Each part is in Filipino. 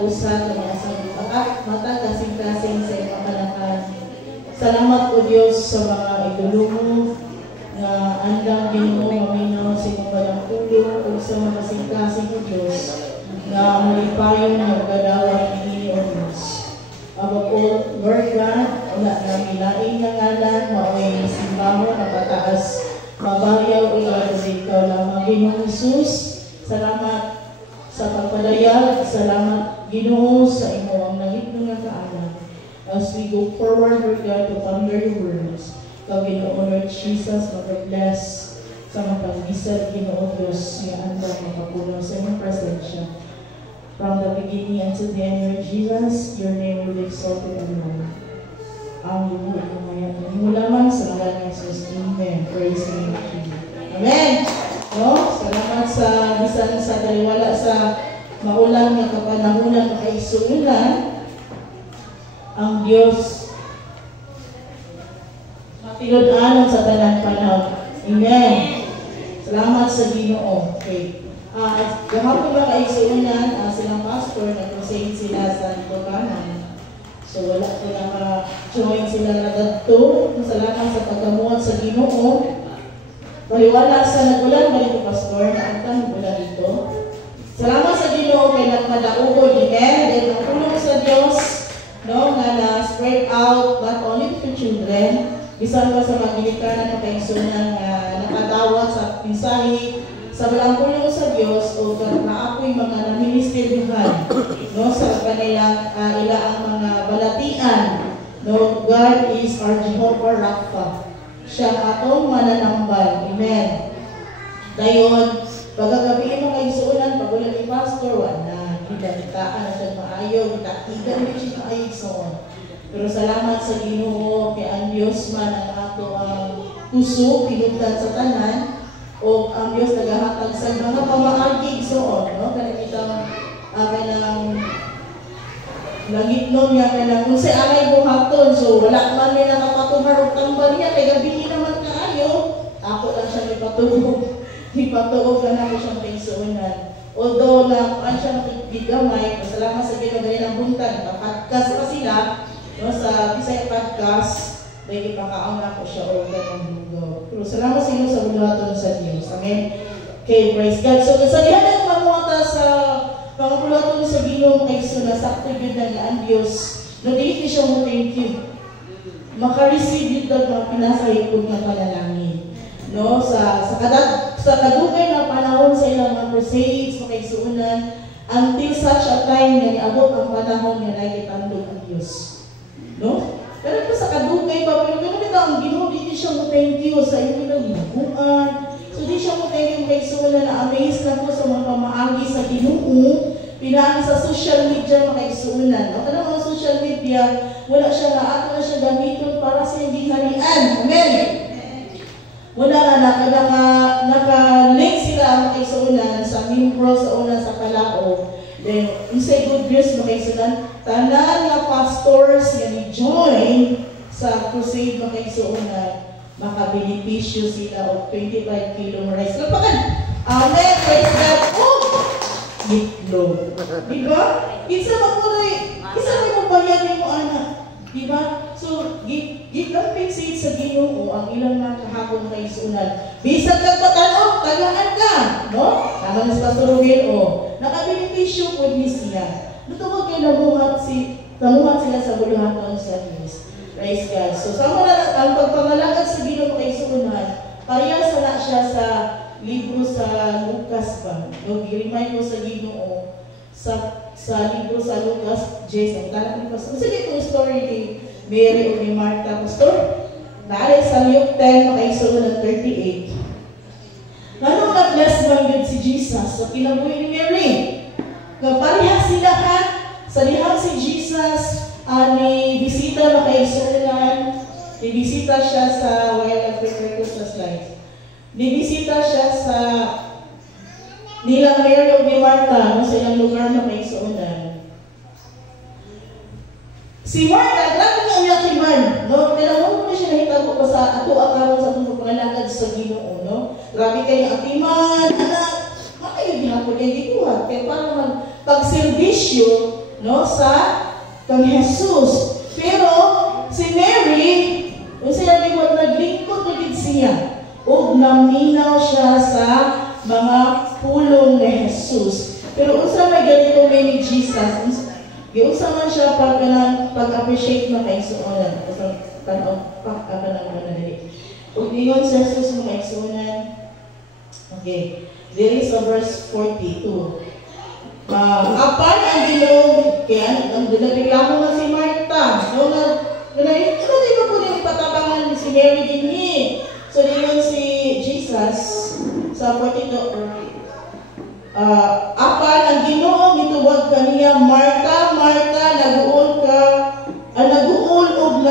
usa ka mga mata kasing-kasing sa imong kanakan. Salamat o Dios sa mga idulumo na andang Ginoo maminaw sa imong balang tulo ug sa mga kasing-kasing o Dios na mulipayong nagkadawat ni o Dios. Abot o Lord God, wala namin laing nga ngalan, maoy simbaho na pataas, mabayaw o sa ikaw lamang Ginoong Jesus. Salamat sa pagpadayag, salamat Ginoo sa imo ang nahitno nga kaalam. As we go forward, Lord God, to ponder your words, Ikaw Ginoo Lord Jesus, mag-bless sa mapag-isad Ginoo Diyos, nga andang makapuno sa imong presensya. From the beginning until the end, Lord Jesus, your name will be exalted and known. Amen. Mo lamang sa ngalan ng Jesus. Amen. Praise the name of Jesus. Amen. No? Salamat sa bisan sa daliwala sa maulang nga kapanahunan na kaisunan. Ang Diyos matilod-anon sa tanan panahon. Amen. Salamat sa Ginoo. Okay. Gahapon ba kaisunan, silang pastor, nag-proceed sila sa Tukanan. So wala ko naka-join sila na dadto. Salamat sa pagkamuhat sa Ginoo. Baliwala sa nagulan, balik ko pastor, naantang mula dito. Salamat sa Ginoo kay nagmadaugod ni and ang tulong sa Diyos, no, na na-spread out not only to children, bisan pa sa magilikanan ng kaisunan na nakatawat sa mensahe sa walang tulong sa Diyos o na ako'y mga naministerihan, no, sa kanilang ilaang mga balatian. No, God is our Jehovah Rapha. Siya atong mananambal. Amen. Dayon, pagkagabiin mo kaisunan, pag wala ni pastor, wala, kita-kitaan na siya maayo, kita-kitan na siya maayo, so on. Pero salamat sa Ginoo, kay ang Diyos man ang ato ang puso, pinugtad sa tanan, o ang Diyos naghahatag sa mga pamaagig, so on. No? Kaya kitang kanang langit nun nga kanang kung sa alay buhaton, so wala man may nakapatuharog tambal niya, kaya gabihin naman kaayo, ako lang siya ipatugog. Ipatugog na ako siyang kaisunan. Although na kung siya nakikigamay, pasalamat sa Ginoo ng buntag, podcast pa sila, no, sa Bisaya Podcast, dahil ipakaon na ako siya o ganang lugaw. Pero salamat sa inyo sa bulaton sa Diyos. Amen? Okay, praise God. So, sa diyan ang mamuha sa mga bulaton sa Ginoo kaisunan, sakto yun na ang Diyos. No, di siya mo thank you. Maka-receive yun mga pinasahipod ng panalangin. No, sa kadugay na panahon sa ilang mga crusades, makaisunan, until such a time na niabot ang panahon nga nakitandog ang Diyos. No? Pero pa sa kadugay pa, pero gano'n ito ang Ginoo, di siya mo thank you sa inyo ng hinaguan. So di siya mo thank you makaisunan na amazed na po sa mga pamaagi sa Ginoo, pinagi sa social media makaisunan. No? Kada mga social media, wala siya na ato na siya gamiton para sa hindi harian. Amen? Wala na naka-link sila makaisunan sa membro sa una sa Kalao. Then, yung say good news makaisunan, tanan nga pastors nga ni-join sa crusade makaisunan, makabenepisyo sila o 25 kilo rice. Lapakan! Amen! Praise God! Oh! Itlog. Diba? Isa mapunoy. Isa may mabayagin mo, anak. Diba? So, gitlamping seed sa Ginoo ang ilang mga kahapon kaisunan. Bisag kang patanaw, tagaan ka. No? Tama na sa Pastor o. Nakabenepisyo po ni siya. Natuwag kayo namuhat sila sa buluhaton sa Diyos. Praise God. So, sama na ang pagpangalagad sa Ginoo kaisunan, parehas na siya sa libro sa Lucas ba? No, i-remind mo sa Ginoo sa libro sa Lucas 10. Ang tanong ni Pastor. Sige itong story ni Mary o ni Martha. Pastor, naalay sa Luke 10, makaisulo ng 38. Nanong na-bless man yun si Jesus sa kinabuhi ni Mary. Kaparehas sila ka sa lihang si Jesus ni bisita makaisulan. Ni-bisita siya sa, prepare ko sa slides. Nibisita siya sa nilang Mary o ni Martha, no, sa ilang lugar na may suunan. Si Martha, grabe niya ang yakiman, no? Kailangan mo na siya nahitago pa sa ato akaron sa itong pangalagad sa Ginoo, no? Grabe kayo atiman, anak, makayo ginapon niya gikuha. Kaya para pagserbisyo, no, sa kang Jesus. Pero si Mary, kung sinabi mo, naglingkod na din siya o naminaw siya sa mga pulong ni Jesus. Pero unsa may ganito ni Jesus, giunsa man siya pag-appreciate na kay suonan. Pag-apanan mo na dili. Ug ingon sa Jesus mo kay suonan. Okay. There is a verse 42. Apan ang Ginoo, kaya ang reklamo man si Marta. No na di ba po yung patabangan ni si Mary dinhi. So diyon si Jesus sa 42. Apan ang Ginoo gituwag kaniya, Marta, Marta, naguol og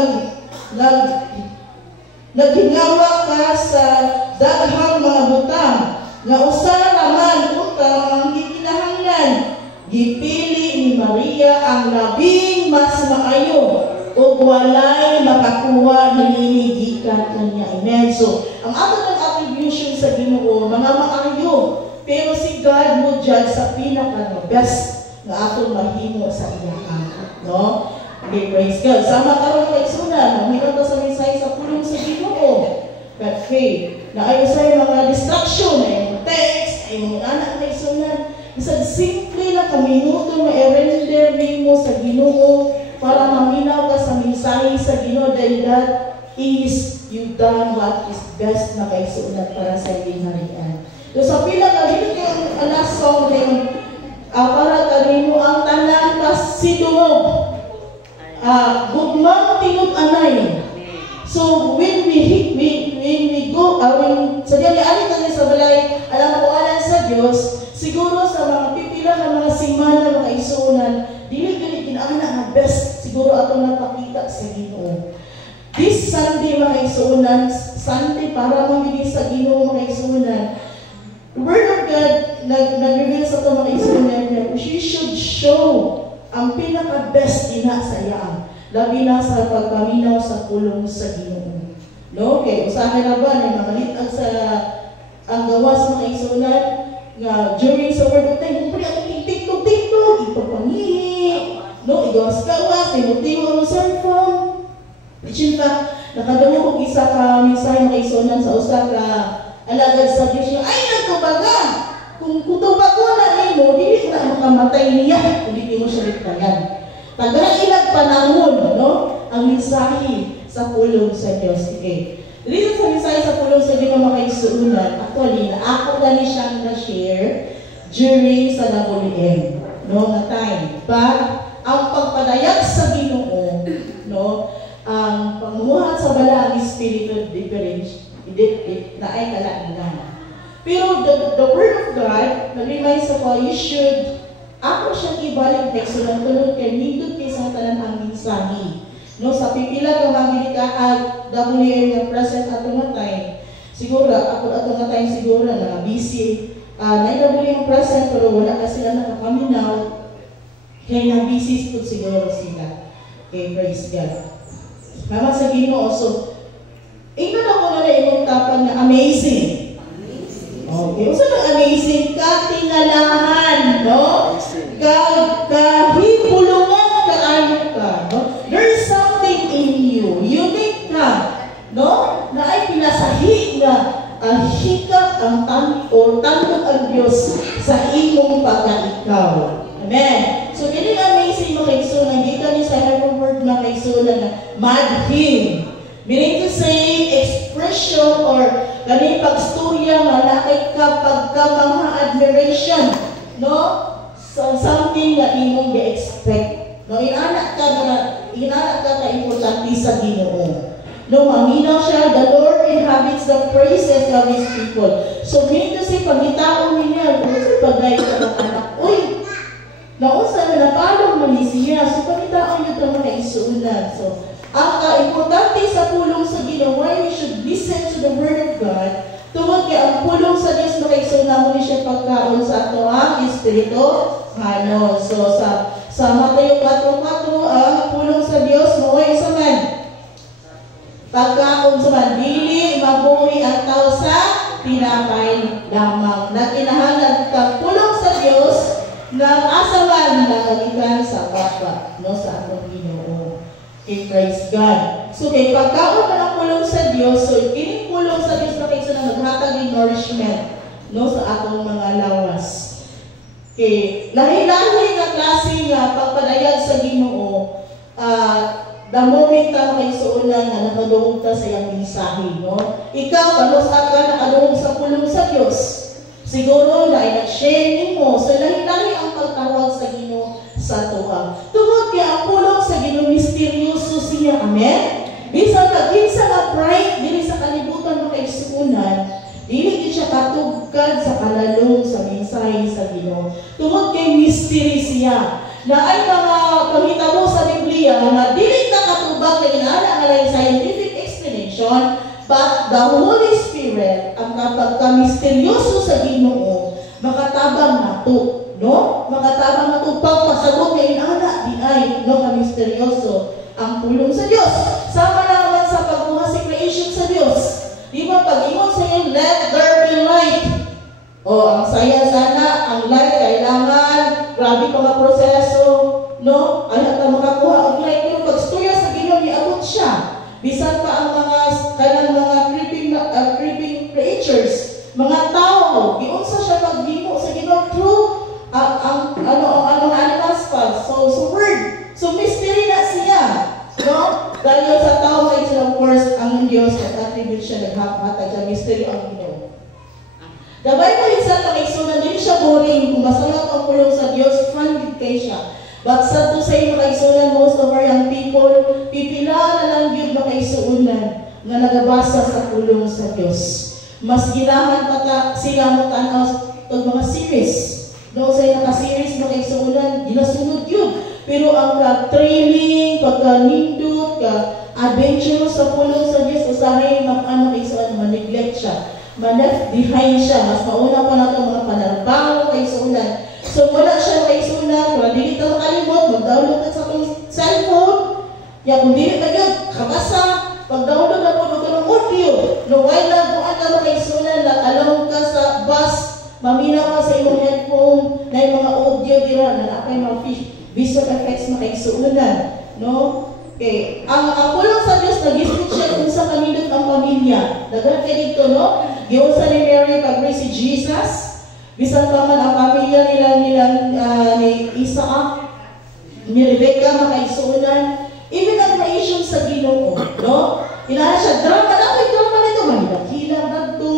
naghingawa ka sa daghang mga butang, nga usa naman utang ang gikinahanglan. Gipili ni Maria ang labing mas maayo ug walay makakuha niini gikan kaniya. Amen. So ang ato ng attribution sa Ginoo mga maayo, pero si God mo judge sa pinaka best nga ato mahimo sa iya, no? Okay, praise God. Sama karon kay sunan, mahimo ta sa mensahe sa pulong sa Ginoo. God faith na ayo sa mga distraction, ay mga text, ay mga anak kay sunan. Isang simple na kaminuto na i-render mo sa Ginoo para maminaw ka sa mensahe sa Ginoo, dahil that is you done what is best na kay sunan para sa ginharian. So sa pila ka dito yung last song na yun, para tanin mo ang tanan kas sidungog, gugmang tinud-anay. So when we go, sa diyan alit na sa balay, alam ko alam sa Dios, siguro sa mga pipila ng mga simana mga isunan, dili gani kinahanglan nga best siguro atong napakita sa Ginoo. This Sunday mga isunan, Sunday para mamigay sa Ginoo mga isunan. The Word of God nag-reveal sa ito mga isunan na she should show ang pinaka-best ina sa iyang. Labi na sa pagpaminaw sa pulong sa Ginoo. No? Okay, usahay na ba na makalitag sa ang gawas mga isunan nga during sa word of time, kung pwede akong tiktok, ipagpangihi, no? Igawas-gawas, tinutiwa mo cellphone. Diyan pa, nakadamo kong isa ka mensahe mga isunan sa usa ka alagad sa Diyos niya, ay nagtubaga! Kung kutubago na mo, hindi na makamatay niya, kung hindi mo siya riktagan. Tagailag panahon, no? Ang mensahe sa pulong sa Diyos. Okay. Dito sa mensahe sa pulong sa Ginoo mga isunan, actually, ako na ni siyang na-share during sa WM, no? Na time. But, ang pagpadayag sa Ginoo, no? Ang pangumuhat sa balaang espiritu difference, na ay kalainan. Pero the Word of God, nag-remind sa ko, you should ako siyang ibalik teksto ng tulog kay nindot kay sa tanan ang mensahe. No, sa pipila ka magili ka at WM nga present ato nga time. Siguro ako ato nga time siguro na busy. Na WM present pero wala ka sila nakapaminaw. Kaya na busy po siguro sila. Okay, praise God. Mama sa Ginoo also. Ingnon ako na imong tapan na amazing. Okay, usa na amazing ka tingalahan, no? Kahipulungan kaayo ka, no? There's something in you, unique ka, no? Na ay pinasahi nga hikap ang tandog ang Diyos sa imong pagkaikaw. Amen. So, ini amazing mga kaigsunan, gikan ni sa Hebrew word mga kaigsunan na madhim. Meaning to say, expression or ganing pagstorya nga nakay kapag ka mga admiration, no? So, something na imong gi-expect. No, inanak ka importante sa Ginoo. No, maminaw siya, the Lord inhabits the praises of His people. So, meaning to say, pagitaon niya, kung sa pagdayo ka ng anak, uy, nausa na napalong man siya, so pagitaon niyo ito mga isuunan. So, ang importante sa pulong sa Ginoo, why we should listen to the Word of God, tungod kay ang pulong sa Diyos na kaigsunan mo ni siya pagkaon sa ato ang Espiritu Ano. So sa Mateo 4:4, ang pulong sa Diyos mo ay sa man. Pagkaon sa man, dili mabuhi ang tao sa tinapay lamang. Na kinahanglan ka pulong sa Diyos ng asaman na kagikan sa Okay, praise God. So, kay pagkaon na ng pulong sa Diyos, so, kining pulong sa Diyos na kayo na maghatag ng nourishment, no, sa atong mga lawas. Okay, lahi-lahi na klase nga pagpadayag sa Ginoo, the moment ka makaisuunan na nakadungog ta sa iyang mensahe, no? Ikaw, kanos ka nakadungog sa pulong sa Diyos. Siguro na ay nag-share mo. So, lahi-lahi ang pagtawag sa Ginoo sa tuwa. Tungod kaya ang pulong sa Ginoo, misteryoso siya. Amen? Bisan pag-kinsa na bright, dili sa kalibutan makaisuunan, dili siya katugkad sa kalalong sa mensahe sa Ginoo. Tungod kay mystery siya. Na ay mga panghitabo sa Biblia na dili na katubag na inaala nga scientific explanation, but the Holy Spirit ang kapagka-misteryoso sa Ginoo, makatabang nato, no? Makatabang nato pagpasagot nga inaala di ay no ka-misteryoso ang pulong sa Dios. Sama na naman sa pagbuha sa creation sa Dios. Di ba pag-ingon sa iyo, let there be light. O, ang saya sana, ang light kailangan, grabe pa mga proseso, no? Ay, at makakuha ang light. Pero pag storya sa Ginoo, niabot siya. Bisan pa ang mga, kailan mga creeping creatures, mga tao, giunsa siya maghimo sa Ginoo through ang animals pa. So word. So, mystery na siya. No? Dahil sa tao sa isang course, ang Diyos at attribute siya naghahatag sa mystery ang Ginoo. The Bible itself ang isunan, hindi siya boring. Kung masalat ang pulong sa Diyos, fun kay siya. But sa to sa iyo makaisunan, most of our young people, pipila na lang yun makaisunan na nagabasa sa pulong sa Diyos. Mas ginahan pa sila mo tanaw ng mga series. Doon sa naka-series makaisunan, ginasunod yun. Pero ang trailing, pagka-nindot, adventure sa pulong sa Diyos, usahay mag-ano kaisunan, ma-neglect siya. Ma-left behind siya. Mas mauna pa na itong mga panarbaho kaisunan. So, wala siya kaisunan. Kung hindi ito makalimot, mag-download sa itong cellphone. Kung hindi na yun, kabasa. Pag-download na po ito ng audio. No, while nagbuan na kaisunan, along ka sa bus, mamina ka sa iyong headphone, na yung mga audio dira, na napay mga visual effects na kaisunan. No? Okay. Ang pulong sa Diyos, nag-isip siya kung sa kanilot ang pamilya. Dagat ka dito, no? Giyon sa ni Mary, pag-ray si Jesus, bisan pa man ang pamilya ni Isaac, ni Rebecca, makaisunan, even ang creation sa Ginoo, no? Inana siya, drama nito, mahilak-hilak na to,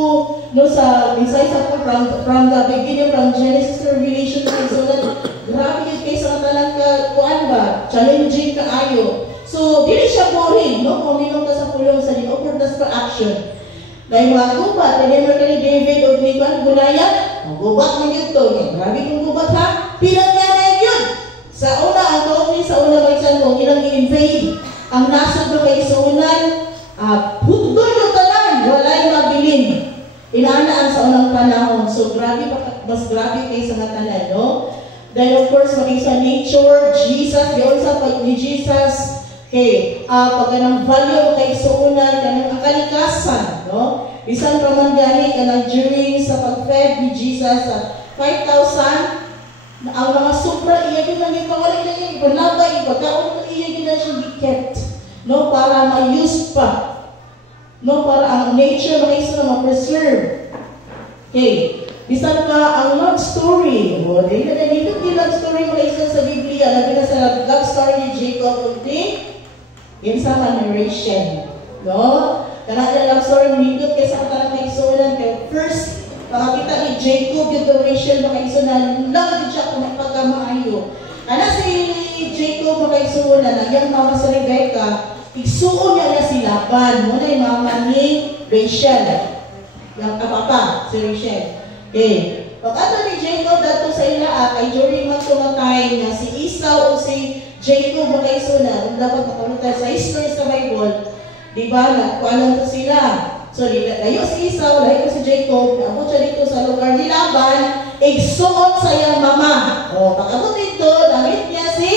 no? Sa mensahe sa from the beginning, from Genesis to Revelation, makaisunan, grabe yun kayo sa katalang kuan ba? Challenging kaayo. So, dili siya boring, no? Kung minong ka sa pulong sa Ginoo, purpose for action. Dahil mga gubat, remember ka ni David o ni Goliath? Ang gubat mo yun to. Grabe kong gubat ha? Pilang niya na yun. Sa una, ang kaunti sa una kaysan mo, ilang i-invade. Ang nasod mo kayo sa unan, hudgon yung tanan, walay mabilin. Inaanaan sa unang panahon. So, grabe, mas grabe kayo sa mga tanan, no? Dahil of course, makisa nature, Jesus, yun sa pag ni Jesus, okay, pag ng value kay suunan, kanang kalikasan, no? Bisan pa man gani kanang during sa pag-fed ni Jesus sa 5,000, ang mga supra iya gyud lang ipawala ila yung ipanabay, pagkaon iya gyud na siya gi-kept, no? Para ma-use pa, no? Para ang nature makaiso na ma-preserve. Okay. Bisan pa ang love story, o dili na dito yung love story makaiso sa Biblia, lagi na sa love story ni Jacob ug yung sa narration, no? Kanang love story nindot kay sa katalang kaisunan kay first makakita ni Jacob yung narration makaisunan, love siya kung pagkamaayo. Ana si Jacob makaisunan, ang iyang mama sa Rebecca, igsuon niya na si Laban, muna yung mama ni Rachel, yung kapapa, si Rachel. Okay. Pagkato ni Jacob dato sa ila kay during magtumatay na si Esau o si Jacob makaisunan, dapat makamuntay sa history sa Bible, di ba, kuanan to sila. So, layo si Esau, layo si Jacob, abot siya dito sa lugar ni Laban, igsuot sa iyang mama. O, pag-abot dito, damit niya si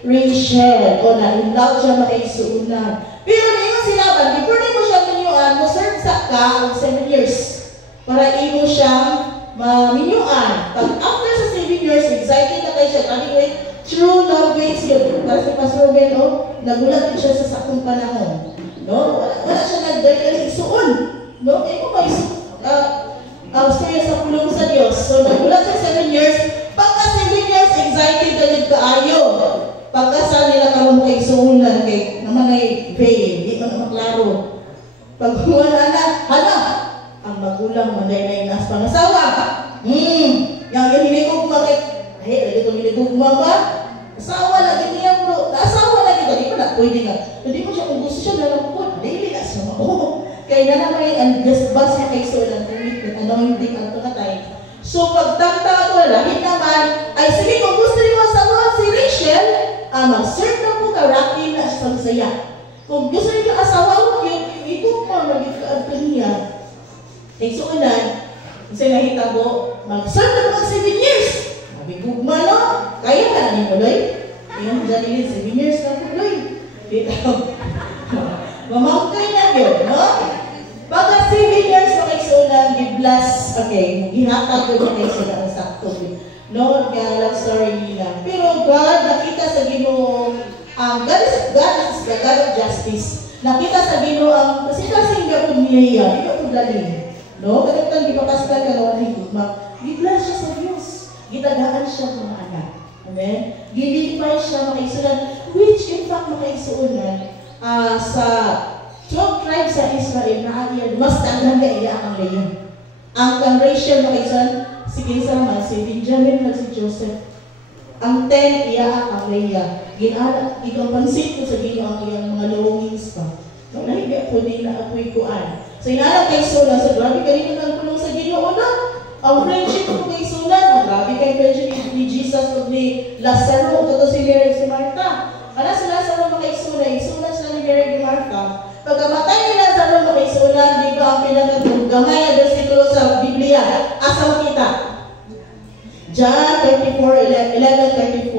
Rachel. O, na-in-love siya makaisunan. Pero ngayon si Laban, before na mo siya minyuan, mo-serve sa ka 7 years. Para imo siyang maminyuan. Pag after sa 7 years, excited na kayo siya. Anyway, true love waits you. Kasi Pastor Ben, nagulat din siya sa sakong panahon. No? Wala siya nagdali isuon. No? Kaya mo may story sa pulong sa Diyos. So, nagulat siya 7 years. Pagka 7 years, anxiety na kaayo. Pagkasal nila karon kay suunan kay naman ay veil, di ko na maklaro. Pag wala na, hala, ang magulang manday na inas pangasawa. Yang hinigugma kay, ay, ito hinigugma ba? Asawa lagi niya bro, asawa lagi, di ko na pwede nga. Hindi mo siya, kung gusto siya nalampot, daily na siya mo. Kaya na naman ang gasbas niya kay suunan, commitment, anointing ang tunatay. So pagtagta ko, lahit naman, ay sige, kung gusto niyo asawa si Rachel, mag-serve na po ka, Rocky na sa saya. Kung gusto niyo asawa mo, ito mo, mag-ikaad ka niya. Next unan, kasi nahitabo, mag-serve na po 7 years. Mabigugma, no? Kaya ka na ni Muloy? Tingnan mo dyan 7 years na Muloy. Dito. Mamangkay na yun, no? Pagka 7 years na kay Sunan, gi-bless, okay, gihatag ko niya kay Sunan sa sakto. No, kaya love story nila. Pero God, nakita sa Ginoo, God is the God of justice. Nakita sa Ginoo ang, kasi nga po niya, di ba po dali. No, kadagtan, di ba kastan ka naman higugma. Gi-bless siya sa Diyos. Gitagaan siya ng mga anak. Amen? Gilipay siya makaisunan, which in fact makaisunan sa 12 tribes sa Israel na aniyan, mas tanggang ka iya ang Leah. Ang kang Rachel makaisunan, si Kinsa naman, si Benjamin at si Joseph. Ang 10, iya ang Leah. Ginala, ikaw pansin ko sa Ginoo ang iyang mga longings pa. So, nahiga po din na apoy kuan. So, inala kay Sunan, so grabe kanina ng tulong sa Ginoo na. Ang friendship ko kay Sunan, grabe kay friendship ni Jesus o ni Lazaro, ito si Mary si Martha. Ano si Lazaro makaisunan? Isunan sila ni Mary ni Martha. Pagkamatay ni Lazaro makaisunan, di ba ang pinagagumay na versikulo sa Biblia? Asal kita? John 11:34.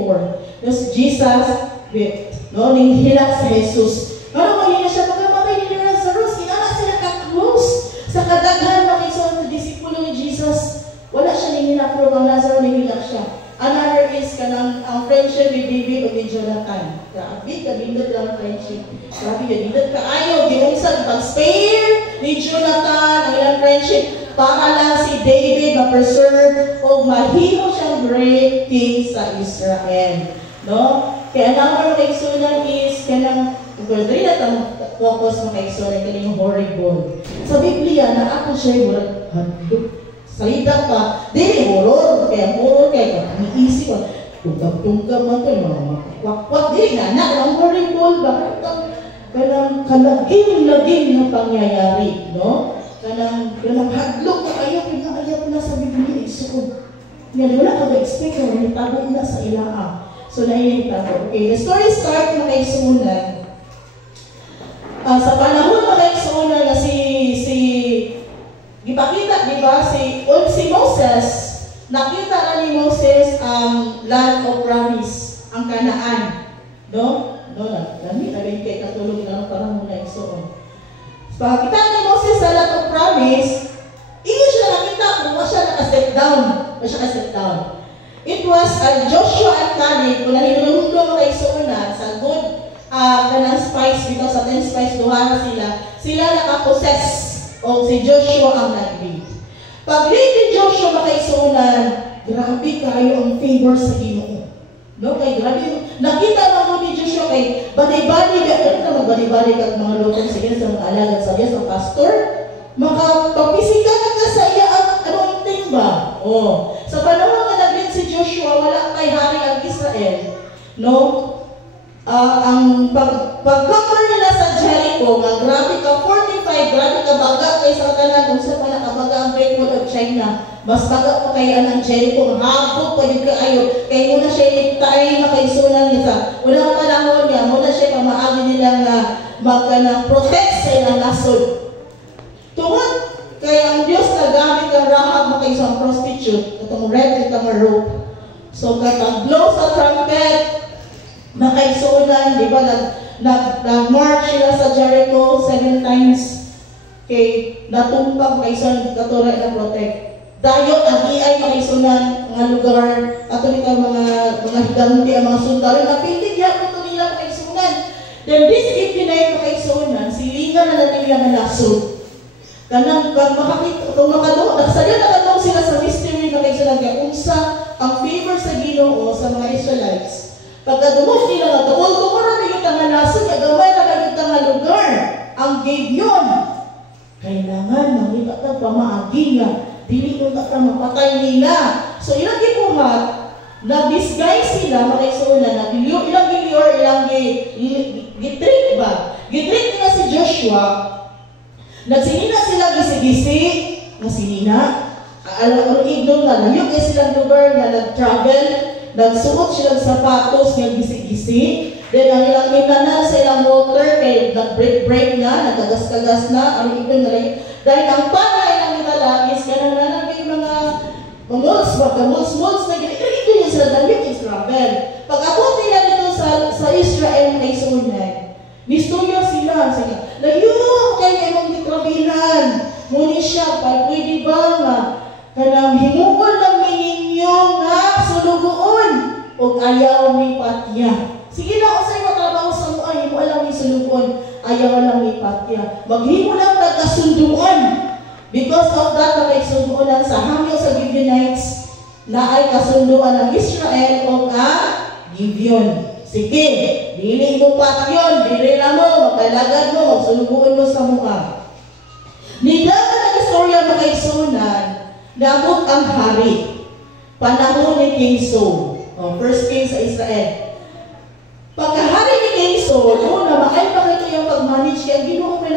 Yes, Jesus wept. No, hinihila sa Jesus. Ano mahina siya pagkamatay ni Lazarus? Kinala sila ka-close sa kadaghan makaisunan sa disipulo ni Jesus. Wala siya nihila, pero ang Lazaro nihila siya. Another is kanang ang friendship ni David o ni Jonathan. Grabe, kabindot lang friendship. Grabe, kabindot ka. Ayaw, ginungsag, pag-spare ni Jonathan, ang ilang friendship, para lang si David ma-preserve o mahimo siyang great king sa Israel. No? Kaya number ng sunan is, kanang, kung dali na itong focus mo kay sunan, kanang horrible. Sa Biblia, na ako siya'y murag handog. Salita pa, dili horror, kaya iniisip ko, tungkap-tungkap man ito, yung mga makwak-kwak, dili na, ang horrible, bakit kanang kalaging-laging na pangyayari, no? Kanang hadlok na ayaw na sa Biblia, isuod. Ngayon, wala ka ba-expect na nitago na sa ilaha. So, nainitago. Okay, the story start na kay Sunan. Sa panahon na kay Sunan na ipakita, di ba, si Moses, nakita na ni Moses ang land of promise, ang Kanaan. No? Dami kay katulog na para muna isuon. Pagkita ni Moses sa land of promise, iyo siya nakita, kung siya naka-step down. It was Joshua at Caleb, kung nahinulong kay Sunan, sa good kanang spice, dito sa 10 spice, duha na sila nakapossess. O si Joshua ang nag-lead. Pag-lead ni Joshua makaisunan, grabe kayo ang favor sa Ginoo. No? Kay grabe. Nakita mo ni Joshua kay bali-bali kag mga lutong sige sa mga alagad sa Diyos, ang pastor, makapagpisikan ka sa iya ang anointing ba? Sa panahon na nag-lead si Joshua, wala kay hari ang Israel. No? Ang pag-conquer nila sa Jericho, grabe ka 45, grabe ka baga kay sa tanan kung sa nakabaga ang Great Wall of China. Mas baga pa kaya ng Jericho, habog pa yung kaayo. Kaya muna siya itay makaisunan niya. Unang panahon niya, muna siya pamaagi nilang protect sa ilang nasod. Tungod, kaya ang Diyos nagamit ang Rahab makaisang prostitute, itong red at rope. So kapag blow sa trumpet, makaisunan, di ba, nag-march sila sa Jericho 7 times. Okay, natumpag makaisunan, katuray na protect. Dayo, ang iay makaisunan, mga lugar, ato nito mga ganti ang mga sundalo. Napindigyan ko ito nila makaigsunan. Then this Gibeonite makaigsunan, silingan na natin nila nga nasod. Kanang makakita, kung nagsadya nakatong sila sa mystery na kaigsunan, kaya unsa ang favor sa Ginoo sa mga Israelites. Pagkadumos nila nga, tuwal-tuwara na yung nga nasod, kagamay na ganit nga lugar, ang Gibeon. Kailangan makita ka pamaagi nga, dili ko ka mapatay nila. So ilang gipuhat, nag-disguise sila, makaigsunan, ilang gilior, ilang gitrik ba? Gitrik nila si Joshua, nagsinina sila gisi-gisi, nasinina. Alam mo, igno na, layok na silang lugar na nag-travel, nagsuot silang sapatos, nga gisi-gisi. Then, ang ilang minanan sa ilang water, kay nag-break na, nagagas-kagas na, ang igno na layok. Dahil ang panay ng nila is, ganang nanagay mga muls na ganito yung sila damit is travel. Pag-abot nila dito sa Israel na isunan, mistuyo sila, layo kayo imong gitrabihan, muni siya, pwede ba nga, kanang himukol lang mininyo nga sulugoon, o ayaw may patya. Sige na, kung sa'yo matrabaho sa mua, himo alam may sulugoon, ayaw lang may patya. Maghimo lang nagkasunduan. Because of that, nakaisunduan sa hangyo sa Gibeonites, na ay kasunduan ng Israel o Gibeon. Sige, dili mo patyon, dili na mo, magkalagad mo, magsulubuan mo sa mukha. Nidagan ang istorya makaigsunan, nabot ang hari, panahon ni King Saul, first king sa Israel. Pagkahari ni King Saul, na maay pa ito yung pag-manage, kaya Ginoo may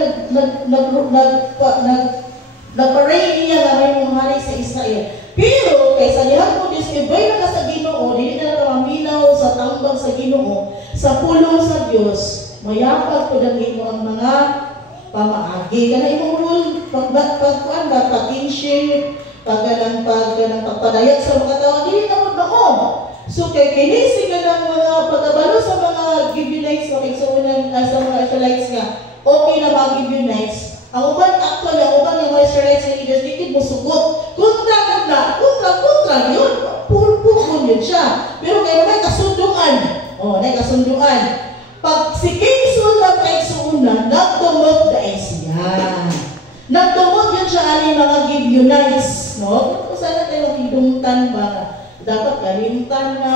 nag-parade niya na may mga hari sa Israel. Pero, kaysa lihat mo, disibay na ka sa Ginoo, hindi na nakaminaw sa tambang sa Ginoo, sa pulong sa Diyos, mayapag ko dali mo ang mga pamaagi. Kana imong rule, pagkuan ba, pag-inshare, pagpadayag sa mga tawag, hindi na mo. So, kay kinisig ka ng mga pagkabalo sa mga Gibeonites, makiksunan sa mga Israelites nga, okay na mga Gibeonites. Ang uban, actually, ang uban yung mga Israelites sa leaders, dikit mo sugot. Kontra, yun. Puro yun siya. Pero kayo may kasunduan. May kasunduan. Pag si King Saul na kaigsuunan, nagtumot dahil siya. Nagtumot yun siya alin mga Gibeonites. Kung saan natin makidungtan ba? Dapat kalimtan na,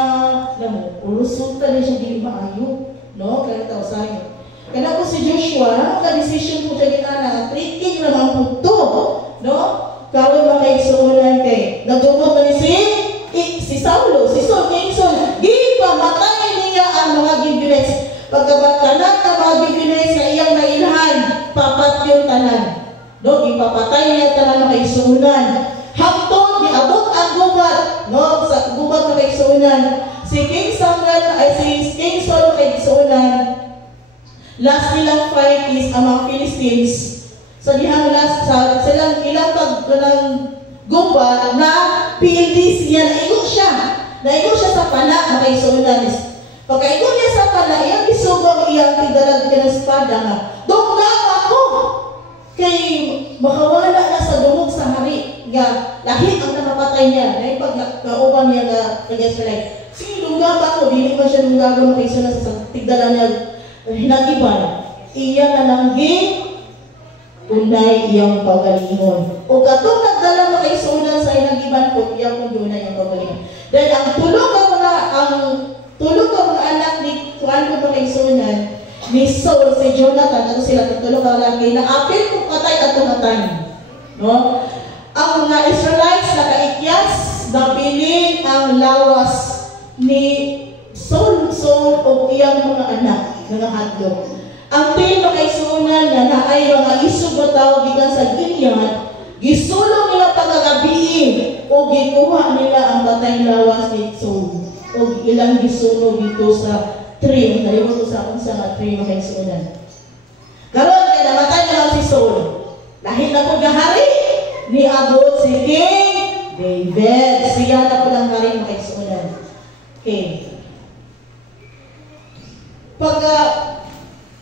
ulusultan na siya di maayo. Kaya tao sa'yo. Kaya po si Joshua, ka-decision po siya ginana, triking naman po ito. Karoon makaigsuunan kay, nagtumot na si Saulo, si King Saul, gipamatay niya ang mga Gibeonites. Pagkabatanan ng mga Gibeonites na iyang nailhan, papat yung tanan. Ipapatay niya tanan makaigsuunan. Hangtod, niabot ang gubat, sa gubat makaigsuunan. Si King Saul makaigsuunan, last nilang fight is among Philistines. So dihang last silang ilang gubat na PLDs niya, naigo siya sa pala, makaigsuunan. Pagkaigo niya sa pala, iyang isugo iyang tigalag ka ng espada nga, dunggang ako! Kay makawala na sa dumog sa hari nga, lahit ang nakapatay niya, na pagkauban niya nga kag-Israelite. Sige, dunggang ako, dili man siya dunggang makaigsuunan sa tigdalan niya, hinagiban, iya na lang unay iyang pagalingon. O katong nagdala makaigsuunan sa hinagiban po, iyang unay iyang pagalingon. Dahil ang tulog ng mga anak ni Juan ko makaigsuunan, ni Saul, si Jonathan, sila tutulog ang lagi, na apil kung patay at tumatay. Ang mga Israelites nakaikyas, nabilin ang lawas ni Saul o iyang mga anak, mga hadlok. Ang makaigsuunan nga na ay mga isog na tao gikan sa Gilead, gisulong nila pagkagabiin o gikuha nila ang patay lawas ni Saul o ilang gisulong dito sa tree. Nalimutan ko sa unsa nga tree makaigsuunan. Karon kay namatay na lang si Saul. Dahil na po gahari ni abot si King David. Siya na po lang hari makaigsuunan. Okay.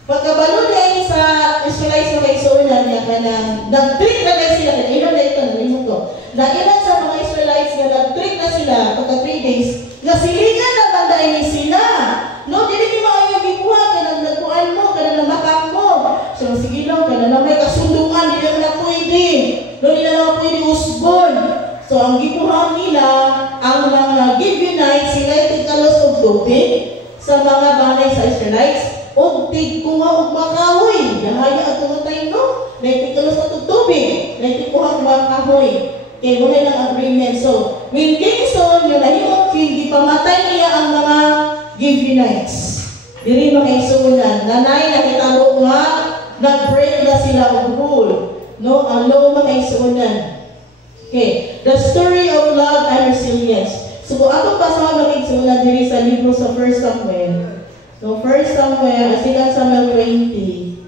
Pagkabalo niya sa Israelites na kaigsuunan niya kanang nag-trick na kayo sila, ilan na ito, nalimot ko. Nailan sa mga Israelites na nag-trick na sila pagka 3 days, nasilingan na banda na ni sila. No, dili ni maayo gibuhat kanang nagkuan mo, kanang namakak mo. So sige lang kanang may kasunduan dili na pwede. No, dili na pwede usbon. So ang gibuhat nila ang mga Gibeonites sila tigkalos og tubig sa mga balay sa Israelites og tigkuha og makahoy. Dahaya at tumatay no. Tigkalos at tubig, tigkuha og makahoy. Kaya muna lang agreement. So, when King Saul, yung nahimong king, ipamatay niya ang mga Gibeonites. Diri makaisunan. Nanay, nakitabo nga, nag-break na sila of rule. No, ang law makaisunan. Okay, the story of love and resilience. So, kung ako basahan makaisunan diri sa libro sa 1 Samuel. So, 1 Samuel, 2 Samuel 20.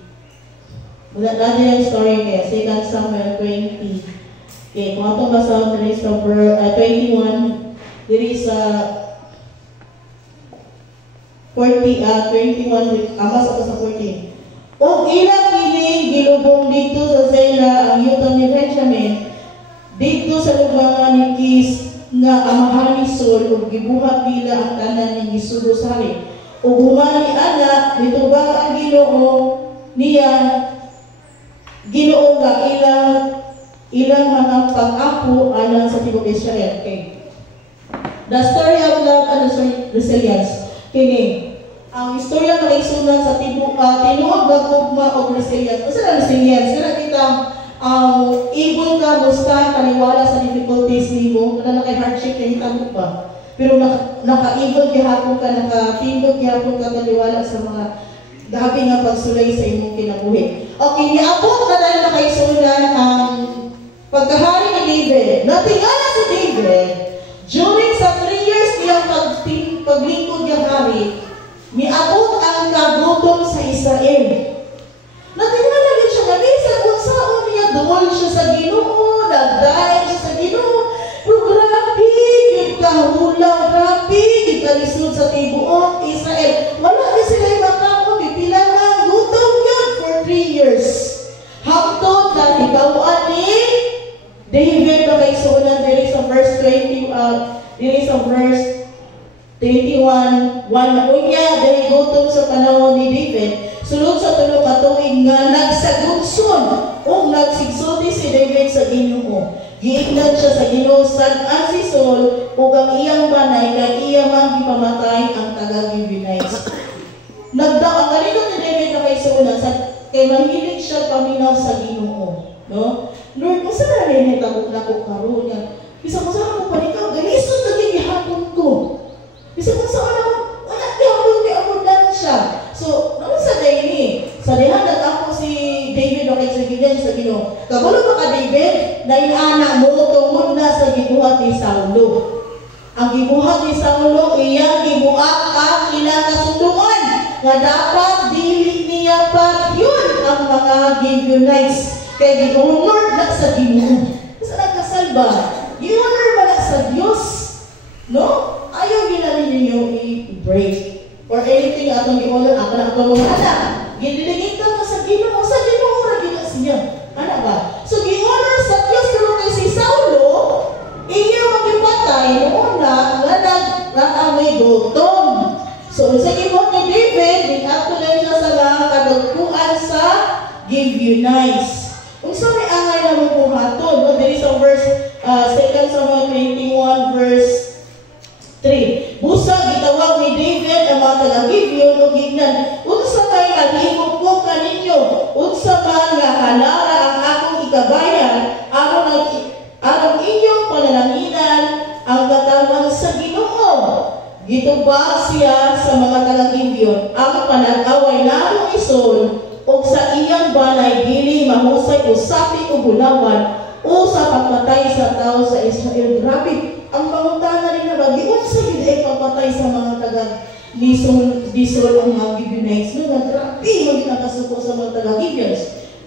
Mula natin yung story kaya, 2 Samuel 20. Okay, kung atong basahan diri sa 21, diri sa 21, amas ako sa 14. O ilang kiling gilubong dito sa Zela ang yuta ni Benjamin, dito sa lubangan ni Kis nga amahan ni Saul, ug gibuhat nila ang tanan ng gisugo sa hari. Ug humani ana dito ba ang Ginoo niya, Ginoo nga ilang mga pag-apo alang sa tibok Israel. Okay. The story of love and resilience. Kini ang istorya ng isunan sa tibok tinuod nga gugma og resilience. Usa na resilience? Kana kita ibon ka musta taliwala sa difficulties nimo, kana kay hardship kay hitabo ba. Pero naka-ibon gihapon ka, nakatindog gihapon ka taliwala sa mga gabi nga pagsulay sa imong kinabuhi. Okay, niabot na dahil nakaisunan ang pagkahari ni David. Natingala si David during sa 3 years niyang paglingkod niyang hari, niabot ang kagutom sa Israel. Natingala din siya nga sa kung saan niya doon siya sa Ginoo, nagdahin siya sa Ginoo. Pero grabe, yung kahulang, grabe, yung kalisod sa tibuok Israel. Wala din sila yung makakot, pipila nga, gutom yun for 3 years. Haptot na higawaan ni David na kay sunan diri sa verse 20, diri sa verse 21, unya dahil gutom sa panahon ni David, sulod sa tulo ka tuig nga nagsagugson o nagsigsulti si David sa Ginoo. Giingnan siya sa Ginoo sad-an si Saul ug ang iyang banay kay iya man gipamatay ang taga-Gibeonites. Ang galingon ni David na kay sunan kay mahilig siya paminaw sa Ginoo, no? Lord, kung saan na rin itagok na ko karoon yan? Bisa kung saan ako panikaw, ganisod na gihapon ko. Bisa kung saan ako, wala, di amudan siya. So, ano sa day ni? Sa dihan ako si David o kay sa Gideon sa Ginoo. Kagulo ba ka David? Dahil anak mo, tungod na sa gibuhat ni Saulo. Ang gibuhat ni Saulo, iyang gibuhat ang ilang kasunduan. Nga dapat dili niya pa yun ang mga Gibeonites. Kaya gi-honor na sa Ginoo. Sa nagkasalba, gi-honor ba na sa Diyos? No? Ayaw ginali ninyo i-break. Or anything atong gi-honor, ako na atong mga anak. Gidiligin ka sa Ginoo. Sa Ginoo ra gina siya. Ano ba? So gi-honor sa Diyos pero kay si Saulo, inyo magipatay noon na nag-aamay gutom. So sa gibot ni David, di-ato lang siya sa mga kadagpuan sa Gibeonites. Kung saan may angay na magbuhaton, no? There is a verse, 2 Samuel 21 verse 3. Busa, gitawag ni David ang mga taga-Gibeon o gignan. Unsa may maghimok ko kaninyo, unsa man nga halara ang akong ikabayan, aron inyong panananginan ang katawan sa Ginoo. Gitubag siya sa mga taga-Gibeon, ang panag-away namong Saul, o sa iyang balay dili mahusay usapi o bulawan o sa pagpatay sa tao sa Israel. Grabe, ang pangutana rin na bagion sa yun ay pagpatay sa mga taga-Disol ang mga Gibeonites. No, grabe, maging nakasuko sa mga taga-Gibeons.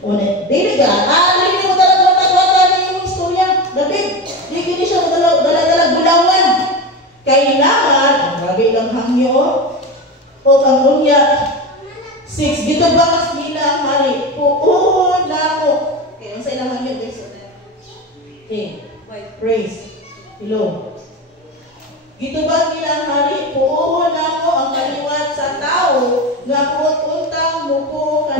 Ulit, dili ka, hindi mo talaga matagwata na yung istorya. David, hindi siya dala-dala bulawan. Kailangan, ang grabe lang hangyo, o ang unya, 6. Dito ba nila ang hari? Oo na ako. Okay, ang sa ilang hangyo guys. Okay, praise. Hello. Dito ba nila ang hari? Oo na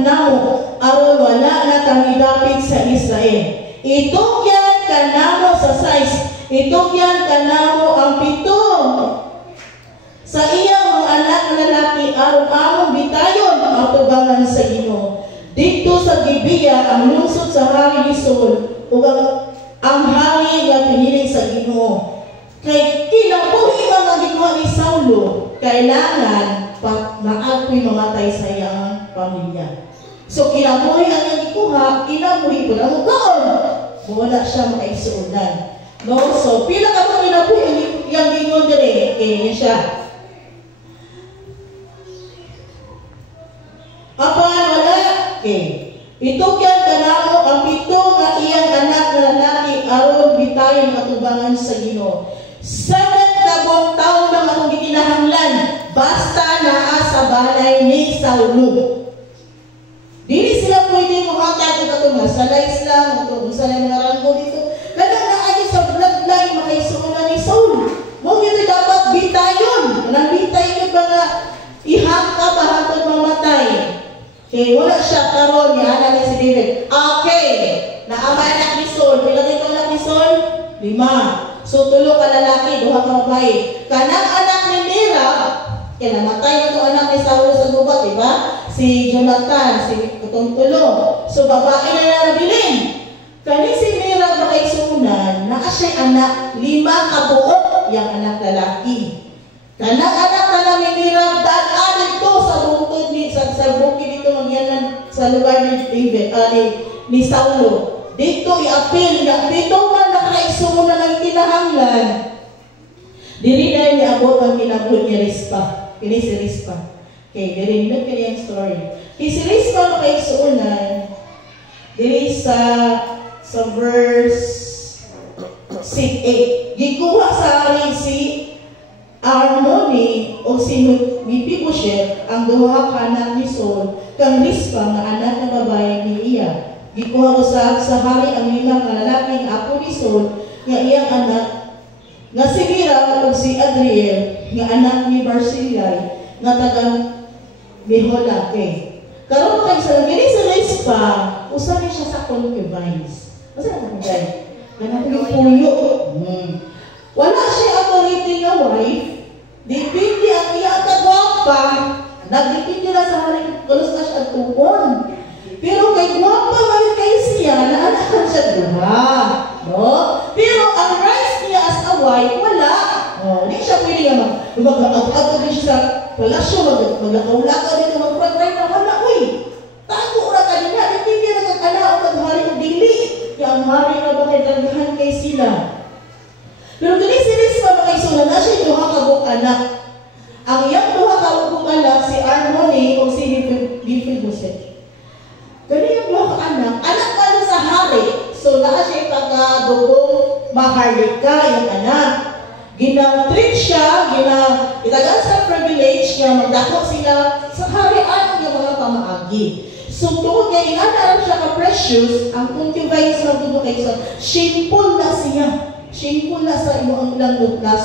namo aron wala na kami dapit sa Israel. Itukyan kanamo sa 6. Itukyan kanamo ang 7 sa iyang mga anak na lalaki aron among bitayon ang atubangan sa Ginoo. Dito sa Gibeah ang lungsod sa hari ni Saul ug ang hari nga piniling sa Ginoo. Kay kinabuhi mga gikuha ni Saulo, kailangan maakoy mamatay sa iyang pamilya. So kinabuhi ang iyang gikuha, kinabuhi po na mo doon. Wala siya makaisuunan. No? So pila ka pang kinabuhi ang gingon dire, kaya siya. Apan wala, itukyan kanamo ang 7 nga iyang anak na lalaki aron bitayon atubangan sa Ginoo. 7 kabong taon lang akong gikinahanglan basta naa sa balay ni Saulo. Dili sila pwede makakita ito nga sa lights lang, ito sa mga ranggo dito. Kada naayo sa bloodline makaisunan ni Saul. Mo gito dapat bitayon. Walang bitayon ba nga ihangka ba hangtod mamatay. Okay, wala siya karon ni anak ni si David. Okay, naama anak ni Saul. Pila kayo anak ni Saul? 5. So, 3 ka lalaki, 2 ka babae. Kanang anak ni Mira, kaya namatay na ito anak ni Saulo sa gubat, diba? Si Jonathan, si itong 3. So, babae na nabilin. Kani si Mira makaisunan, naa siya anak, 5 kabuok yung anak lalaki. Kanang anak na lang ni Mira, daan ito sa bukid ni sa bukid dito magyanan sa lugar ni David, ni Saulo. Dito i-appeal nga dito man nakaisunan ng kinahanglan. Diri na niabot ang kinabuhi ni Rispa. Kini si Rispa. Okay, diri na kini ang story. Si Rispa makaisunan diri sa verse 8. Gikuha sa hari si Armoni o si Mephibosheth ang 2 ka anak ni Saul kang Rispa nga anak na babae ni iya. Gikuha usab sa hari ang 5 nga lalaking apo ni Saul nga iyang anak nga si Mira ug si Adriel nga anak ni Barzillai nga taga Mehola. Karon kay sa gini sa Rispa, usa ni siya sa concubines. Asa na concubine? Ganang puyo. Wala siya authority nga wife. Dipindi ang iyang kagwapa. Nagdipindi na sa hari tulos na siya tuon. Pero kay guwapa man kay siya, naanakan siya 2. No? Pero ang rights niya as a wife, wala. Hindi siya pwede nga mag-agad din siya sa palasyo, mag-akaulaka din, mag-pray na wala. Uy, tago na ka nila, hindi na nag-ala o mag-hari o dili. Ang hari na bakit nagdahan kay sila. Pero ganit si Rispa makaisunan na siya 2 kabuk anak. Ang iyang 2 kabuk anak, si Armoni o si Mephibosheth. Ganyan yung 2 ka anak pa sa hari. So, naa siya taga-dugong maharlika yung anak. Ginang-treat siya, itagaan sa privilege niya, magdako sila sa harian ng mga pamaagi. So, tuod nga, inaarap siya ka-precious, ang concubines na tubo kayo sa shameful na siya. Shameful na sa ilang lugar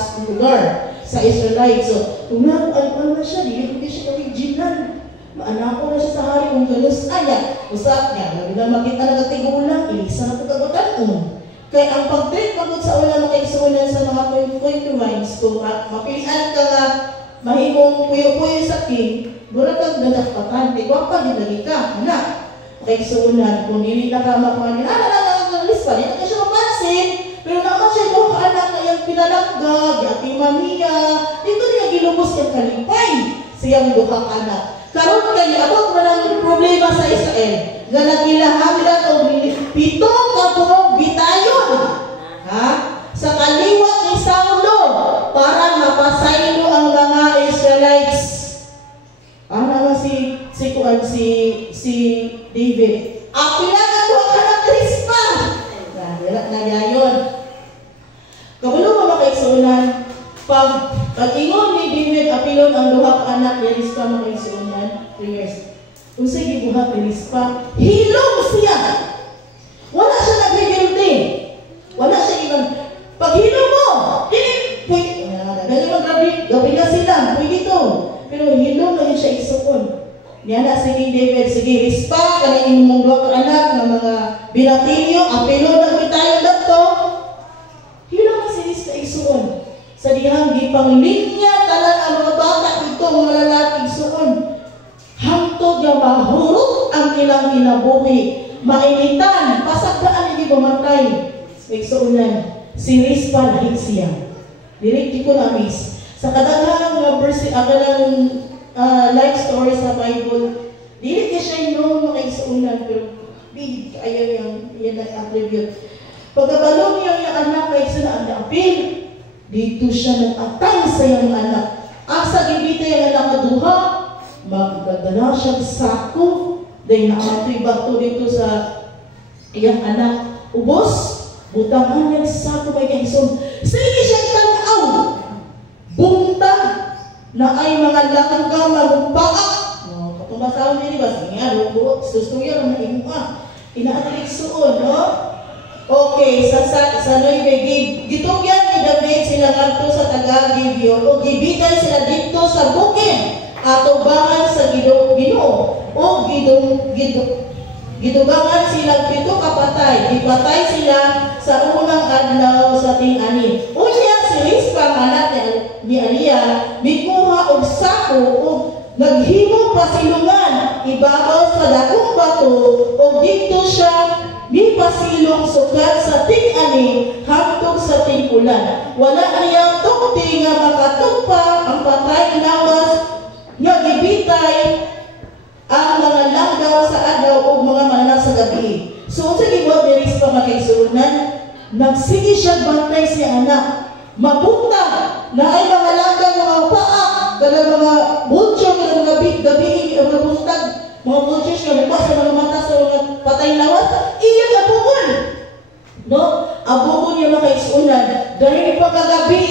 sa Israelites. So, kung ano na siya, hindi siya original. Maanako na siya sa hari kung galos aya. Usap niya, labi na makita na katigulang, ilisa na pagkagutan. Kaya ang pag-treat magod sa ulang makaisunan sa mga concubines, kung mapilian ka nga mahimong puyo-puyo sa king, mura kang nadakpatan, di ko pa, lagi ka, anak. Makaisunan, kung hindi na ka makuha niya, ang lispa, di na ka siya mapansin, pero naman siya yung anak na yung pinalagag, yung ating mamiya, dito niya gilubos yung kalipay, siyang 2 anak. Karon kay abot man ang problema sa Israel. Nga nagilahanglan og 7 ka pumog bitayon. Ha? Sa kaliwat ni Saulo para mapasaylo ang mga Israelites. Ana nga si David. Apila ka to anak Rispa. Nagyayon. Kabalo mo makaisunan pag-ingon ni David apilon ang 2 ka anak ni Rispa makaisunan 3 years. Kung sa gibuhat ni Rispa, hilong siya. Wala siya nag-guilty. Wala siya ibang paghilong mo. Pwede mag-gabi na sila. Pwede to. Pero hilong na siya isukon. Niya na si King David, sige, rispa, kanang imong duha ka anak ng mga binatilyo, apelo na tayo dito. Hilang si Rispa isuon. Sa dihang gipanglinya tanan ang mga bata ito, mga lalaki isuon. Hangtod nga mahurot ang ilang kinabuhi. Mainitan, pasagdaan hindi mamatay. Isuunan, si Rispa lahig siya. Direct ko na miss. Sa kadaghang verse, kadaghang life story sa Bible, dili ka siya yung mga isuunan, pero big ayaw yung attribute. Pagkabalo niya yung anak kay isa na ang apil, dito siya nag-atang sa yung anak. Asa gibita yung anak na duha, magdadala siya sako, dahil naamatoy bato dito sa iyang anak. Ubos, butangan niya sako kay Kaison. Sige siya tanaw, buntag, na ay mga langga magpaak. No, katumasaw niya, diba? Sige nga, lugo, susuya lang na imuha. Inaatrik suon, no? Okay, sa Noy, gitugyan ni David sila ngadto sa taga-Gibeon o gibitay sila dito sa bukid atubangan sa Ginoo o gidugangan sila pito kapatay. Ipatay sila sa unang adlaw sa ting-ani. Unya si Rispa anak ni Alia mikuha og sako o naghimo pasilungan ibabaw sa dakong bato o dito siya mipasilong sukat sa ting-ani hangtod sa ting-ulan. Wala niyang tukti nga makatugpa ang patay lawas nga gibitay ang mga langgaw sa adlaw o mga mananap sa gabi. So, sa gibuhat ni Rispa makaigsuunan, nagsige siya bantay si anak. Mapunta na ay mga langgaw, mga paak, kada mga bulcho, kada mga gabi, mga buntag, mga bulcho siya, sa mga mata sa mga patay lawas, iya abungon. No? Abungon niya makaigsuunan. Dahil pagkagabi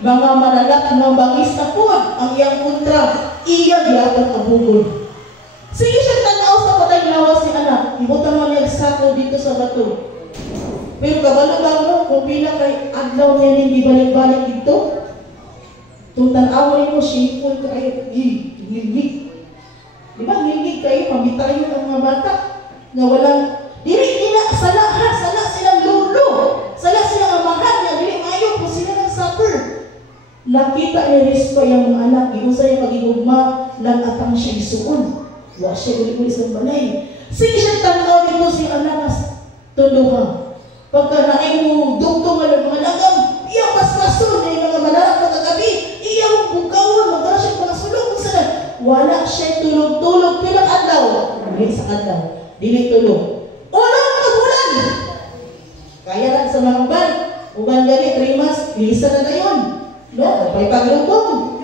mga manalak ng bangis na food, ang iyang kontra, iya gyapon abungon. Sige siya tanaw sa patay lawas si anak. Ibutang mo niya sako dito sa bato. Pero kabalo lang mo kung pila kay adlaw niya hindi balik-balik dito. Kung tanawin mo, shameful kayo. Ngilngig. Di ba? Ngilngig kayo, pamitayin ang mga bata na walang, dili nila, sala silang lolo. Sala silang amahan na, dili ayaw po sila nag-suffer. Nakita ni Rispa yung mga anak, iusay yung pagigugma, nag-atang siya isuon. Wa siya uli-uli sa balay. Sige siya tanaw dito si anak tunduhan. Pagka naay mo dugtong mga lagam, iya paspason na yung mga manarap na kagabi, iya mo bugawan, magdala siya mga sulong sa wala siya tulog-tulog pilang adlaw. Dili sa adlaw, dili tulog. Ulang magulan! Kaya lang sa mga uban gani, 3 months, ilisa na yun. No, may paglutong.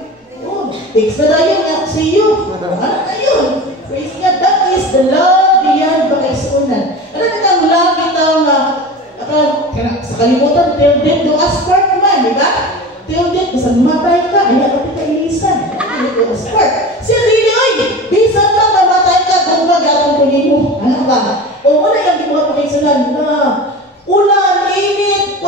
Fix na yun na see you. Ano na yun? Praise God, that is the love beyond pakaisunan. Ano na ang love ito nga sa kalimutan, till death do us part man, di ba? Till death, basta mamatay ka, ayaw ka pita ilisan. Do us part. Siya really, oy, bisan ka, mamatay ka, kung magatang kunin mo. Ano ba? O wala yung gibuhat pakaisunan na ulan, init,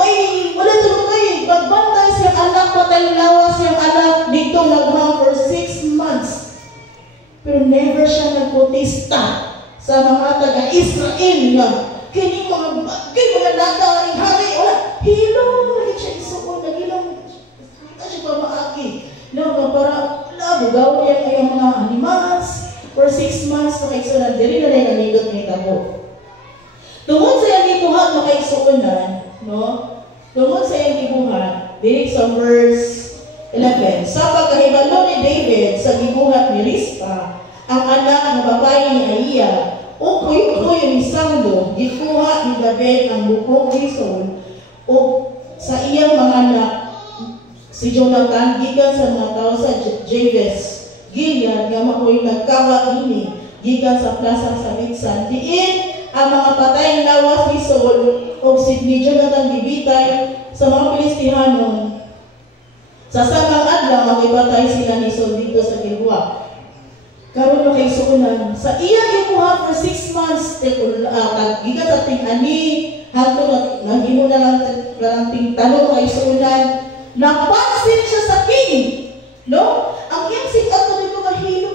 wala tulog kayo. Pagbantay siyang anak, patay lawas siyang anak, dito naghang for 6 months. Pero never siya nagprotesta sa mga taga-Israel nga kini mga nagdaring hari, wala, hilong, siya isuon, nagilong, kita siya pamaaki. No, para, bugaw niya kayong mga animals, for 6 months, makaisunan, dili na rin naligot niya tabo. Tungod sa iyang ibuhat, makaisunan, no? Tungod sa iyang ibuhat, dili sa verse 11, sa pagkahibalo ni David sa gibuhat ni Rispa, ang anak ng babae ni Aia, o kuyo-kuyo ni Saulo, gikuha ni David ang bukog ni Saul, o sa iyang mga anak, si Jonathan, gikan sa mga tao sa Jabes, Gilead, nga makoy nagkawat ini, gikan sa plaza sa Mitsan, diin ang mga patay lawas ni Saul, o ni Jonathan gibitay sa mga Pilistihano. Sa samang adlaw, magipatay sila ni Saul dito sa Gilboa. Karon na kay suunan, sa iya gibuhat for 6 months, gikan sa ting-ani, hangtod naghimo na lang ting-tanong kay suunan, napansin siya sa king. No? Ang iyang sikat ko dito mahilo.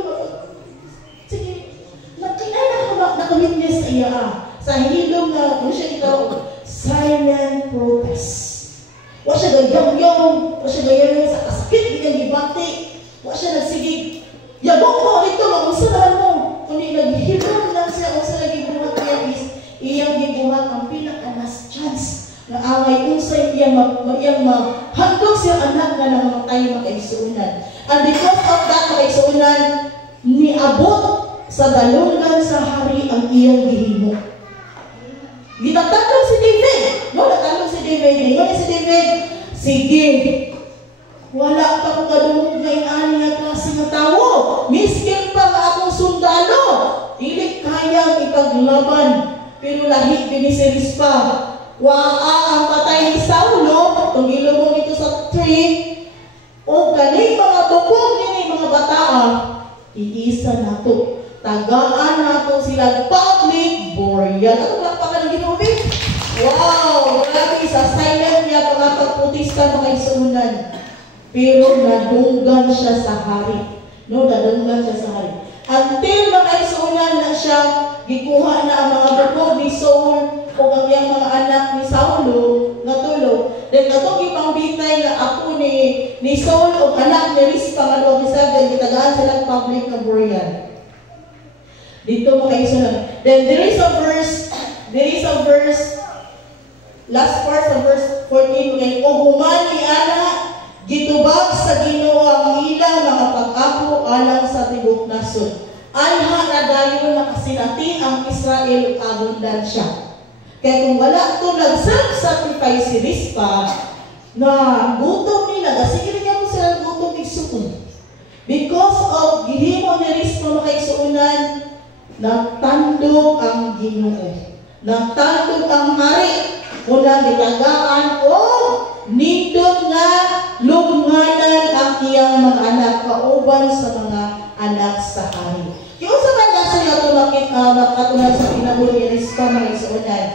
pagpati. Wa siya nagsigig. Yabok mo, ito, maunsahan mo. Kundi naghibon lang siya, kung sa nagibuhat niya is, iyang gibuhat ang pinaka-last chance na away unsay iyang handog siya anak na namamatay makaigsuunan. And because of that makaigsuunan, niabot sa dalungan sa hari ang iyang gihimo. Ginatanong si David. No, natanong si David. Ngayon si David, sige, wala pa kong kadungog ngayon ani nga klase nga tao. Miskin pa nga akong sundalo. Dili kayang ipaglaban. Pero lahi biniseris pa. Waa ang patay ni Saulo. Kung ilubong ito sa tree. O kaning mga tukong nini mga bataa. Iisa na to. Tagaan na to sila public burial. Ano ba pa ka ng ginubig? Wow! Grabe sa silent niya pagputista mga isunan. Pero nadunggan siya sa hari. No, nadunggan siya sa hari. Until mga isunan na siya, gikuha na ang mga bukog ni Saul o ang iyang mga anak ni Saulo nga tulo. Then katong ipangbitay nga ako ni Saul o anak ni Rispa nga doon ni Sagan, gitagaan silang public na burial. Dito mga isunan. Then there is a verse, last part sa verse 14, kay o human ni ana gitubag sa Ginoo ang ilang mga pag-ako alang sa tibok nasod. Ay haradayon nakasinati ang Israel abundansya. Kaya kung wala ito nag-self-sacrifice si Rispa, na gutom nila, sige niya mo sila gutom igsuon. Because of gihimo ni Rispa makaigsuunan, nagtandog ang Ginoo. Nagtandog ang hari. Unang nilagaan o nindot nga lugmanan ang iyang mga anak kauban sa mga anak sa hari. Yung sa mga siya ito makatulad sa pinabuli ni Rispa mga isuunan.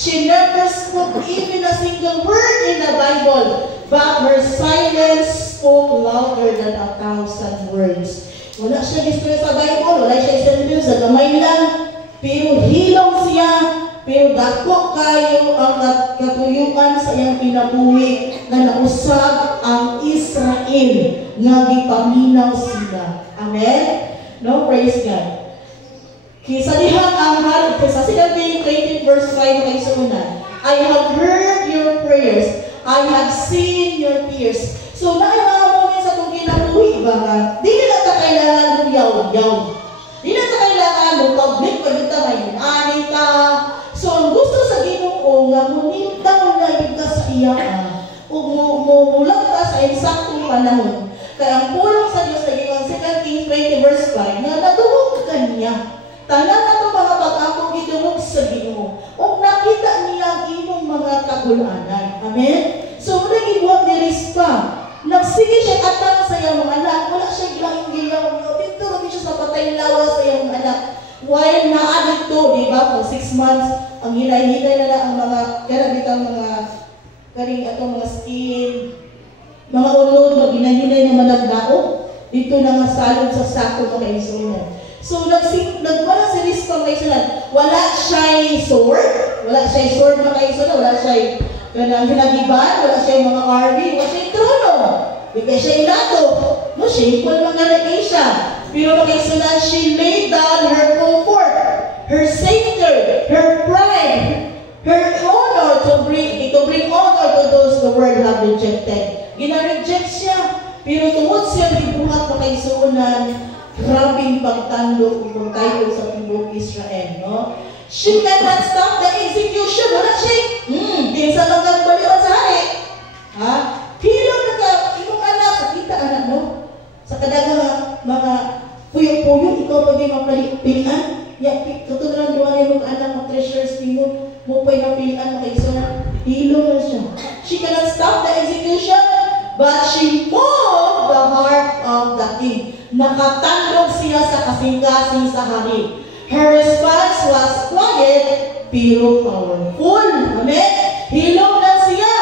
She never spoke even a single word in the Bible, but her silence spoke louder than 1,000 words. Wala siya istorya sa Bible, wala siya istorya sa gamay lang, pero hilong siya. Pero dako kayo ang katuyuan sa iyang pinabuhi na nausag ang Israel nga gipaminaw sila. Amen? No, praise God. Kisa dihang ang hari, sa sinabi 20 verse 5 kay sunan, I have heard your prayers, I have seen your tears. So naayamaw sa itong kinabuhi ba nga, di na ta kailangan ng yaw-yaw. Di na ta kailangan ng public, pagkita may anita. So, ang gusto sa Ginoo nga munintaw na yung ka sa iya o mulang ka sa insaktong panahon. Kaya ang pulong sa Diyos na ginoon 2 Kings 20 verse 5 na nadungog ka niya. Tanan na ito mga pag-akong gidungog sa Ginoo. O nakita niya ang imong mga kagulanan. Amen? So, muna gibuhat ni Rispa. Nagsige siya atang sa iyang mga anak. Wala siya gilang-gilang. Dito rin siya sa patay lawas sa iyang mga anak. While naalit to, di ba, for 6 months, ang hinay-hinay na ang mga, kaya bitang mga, karing atong mga skin, mga unod, maghinay-hinay na managdao, dito na nga salod sa sako mga isunan. So, nagwala si Rispa mga isunan, wala siya'y sword, mga isunan, wala siya'y hinagiban, wala siya'y mga army, wala siya'y trono, bigay siya'y lato, no, shameful mga nagay siya. Pero makikisunan, she laid down her comfort, her scepter, her pride, her honor to bring honor to those the world have rejected. Gina-reject siya, pero tungod siya gibuhat makikisunan, grabing pagtandog kung tayo sa tibok Israel, no? She cannot stop the execution. Wala siya, pinsa lang ang baliwan sa hari. Ha? Pero imong anak, sakita anak mo, sa kadagang mga puyo-puyo, ikaw pa din mapalipilan. Katulad doon yung anak mo, treasures mo, mo pa'y mapilian, makaisunan. Hilo na siya. She cannot stop the execution, but she moved the heart of the king. Nakatandog siya sa kasing-kasing sa hari. Her response was quiet, pero powerful. Amen? Hilong na siya.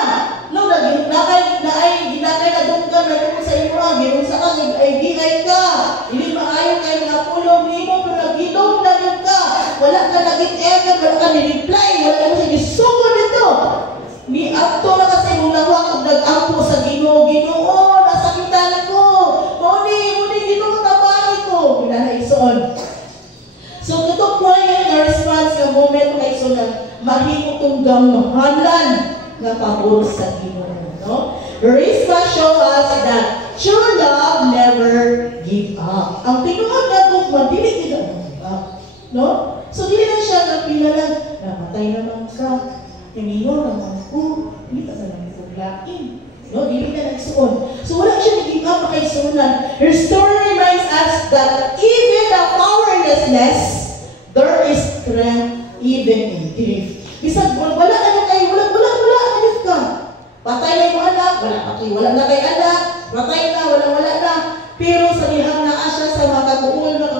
No, ginakay na doon ka, na doon sa imo, ginoon sa kagig, ay gingay ka. Hindi maayon kayo mga pulong nimo, pero nagilong na yun ka. Wala ka naging ever, wala ka ni-reply, wala ka siya gisugod nito. Ni Abto na kasi mong nawa kag nag-ampo sa Ginoo, Ginoo, nasakitan ako. mahimo tong gamhanan nga pabor sa Ginoo, no? Rispa show us that true love never give up. Ang tinuod nga gugma dili gid give up, no? So dili na siya nagpinalan, namatay naman ka, inino naman ko, hindi ka na lang lain. No, dili na nagsuon. So wala siya nag-give up makaisunan. Her story reminds us that even the powerlessness, there is strength even in grief. Bisag wala na kay wala ka. Patay na yung anak, wala na kay anak, patay na, wala na. Pero sa dihang naa siya sa mga katuon na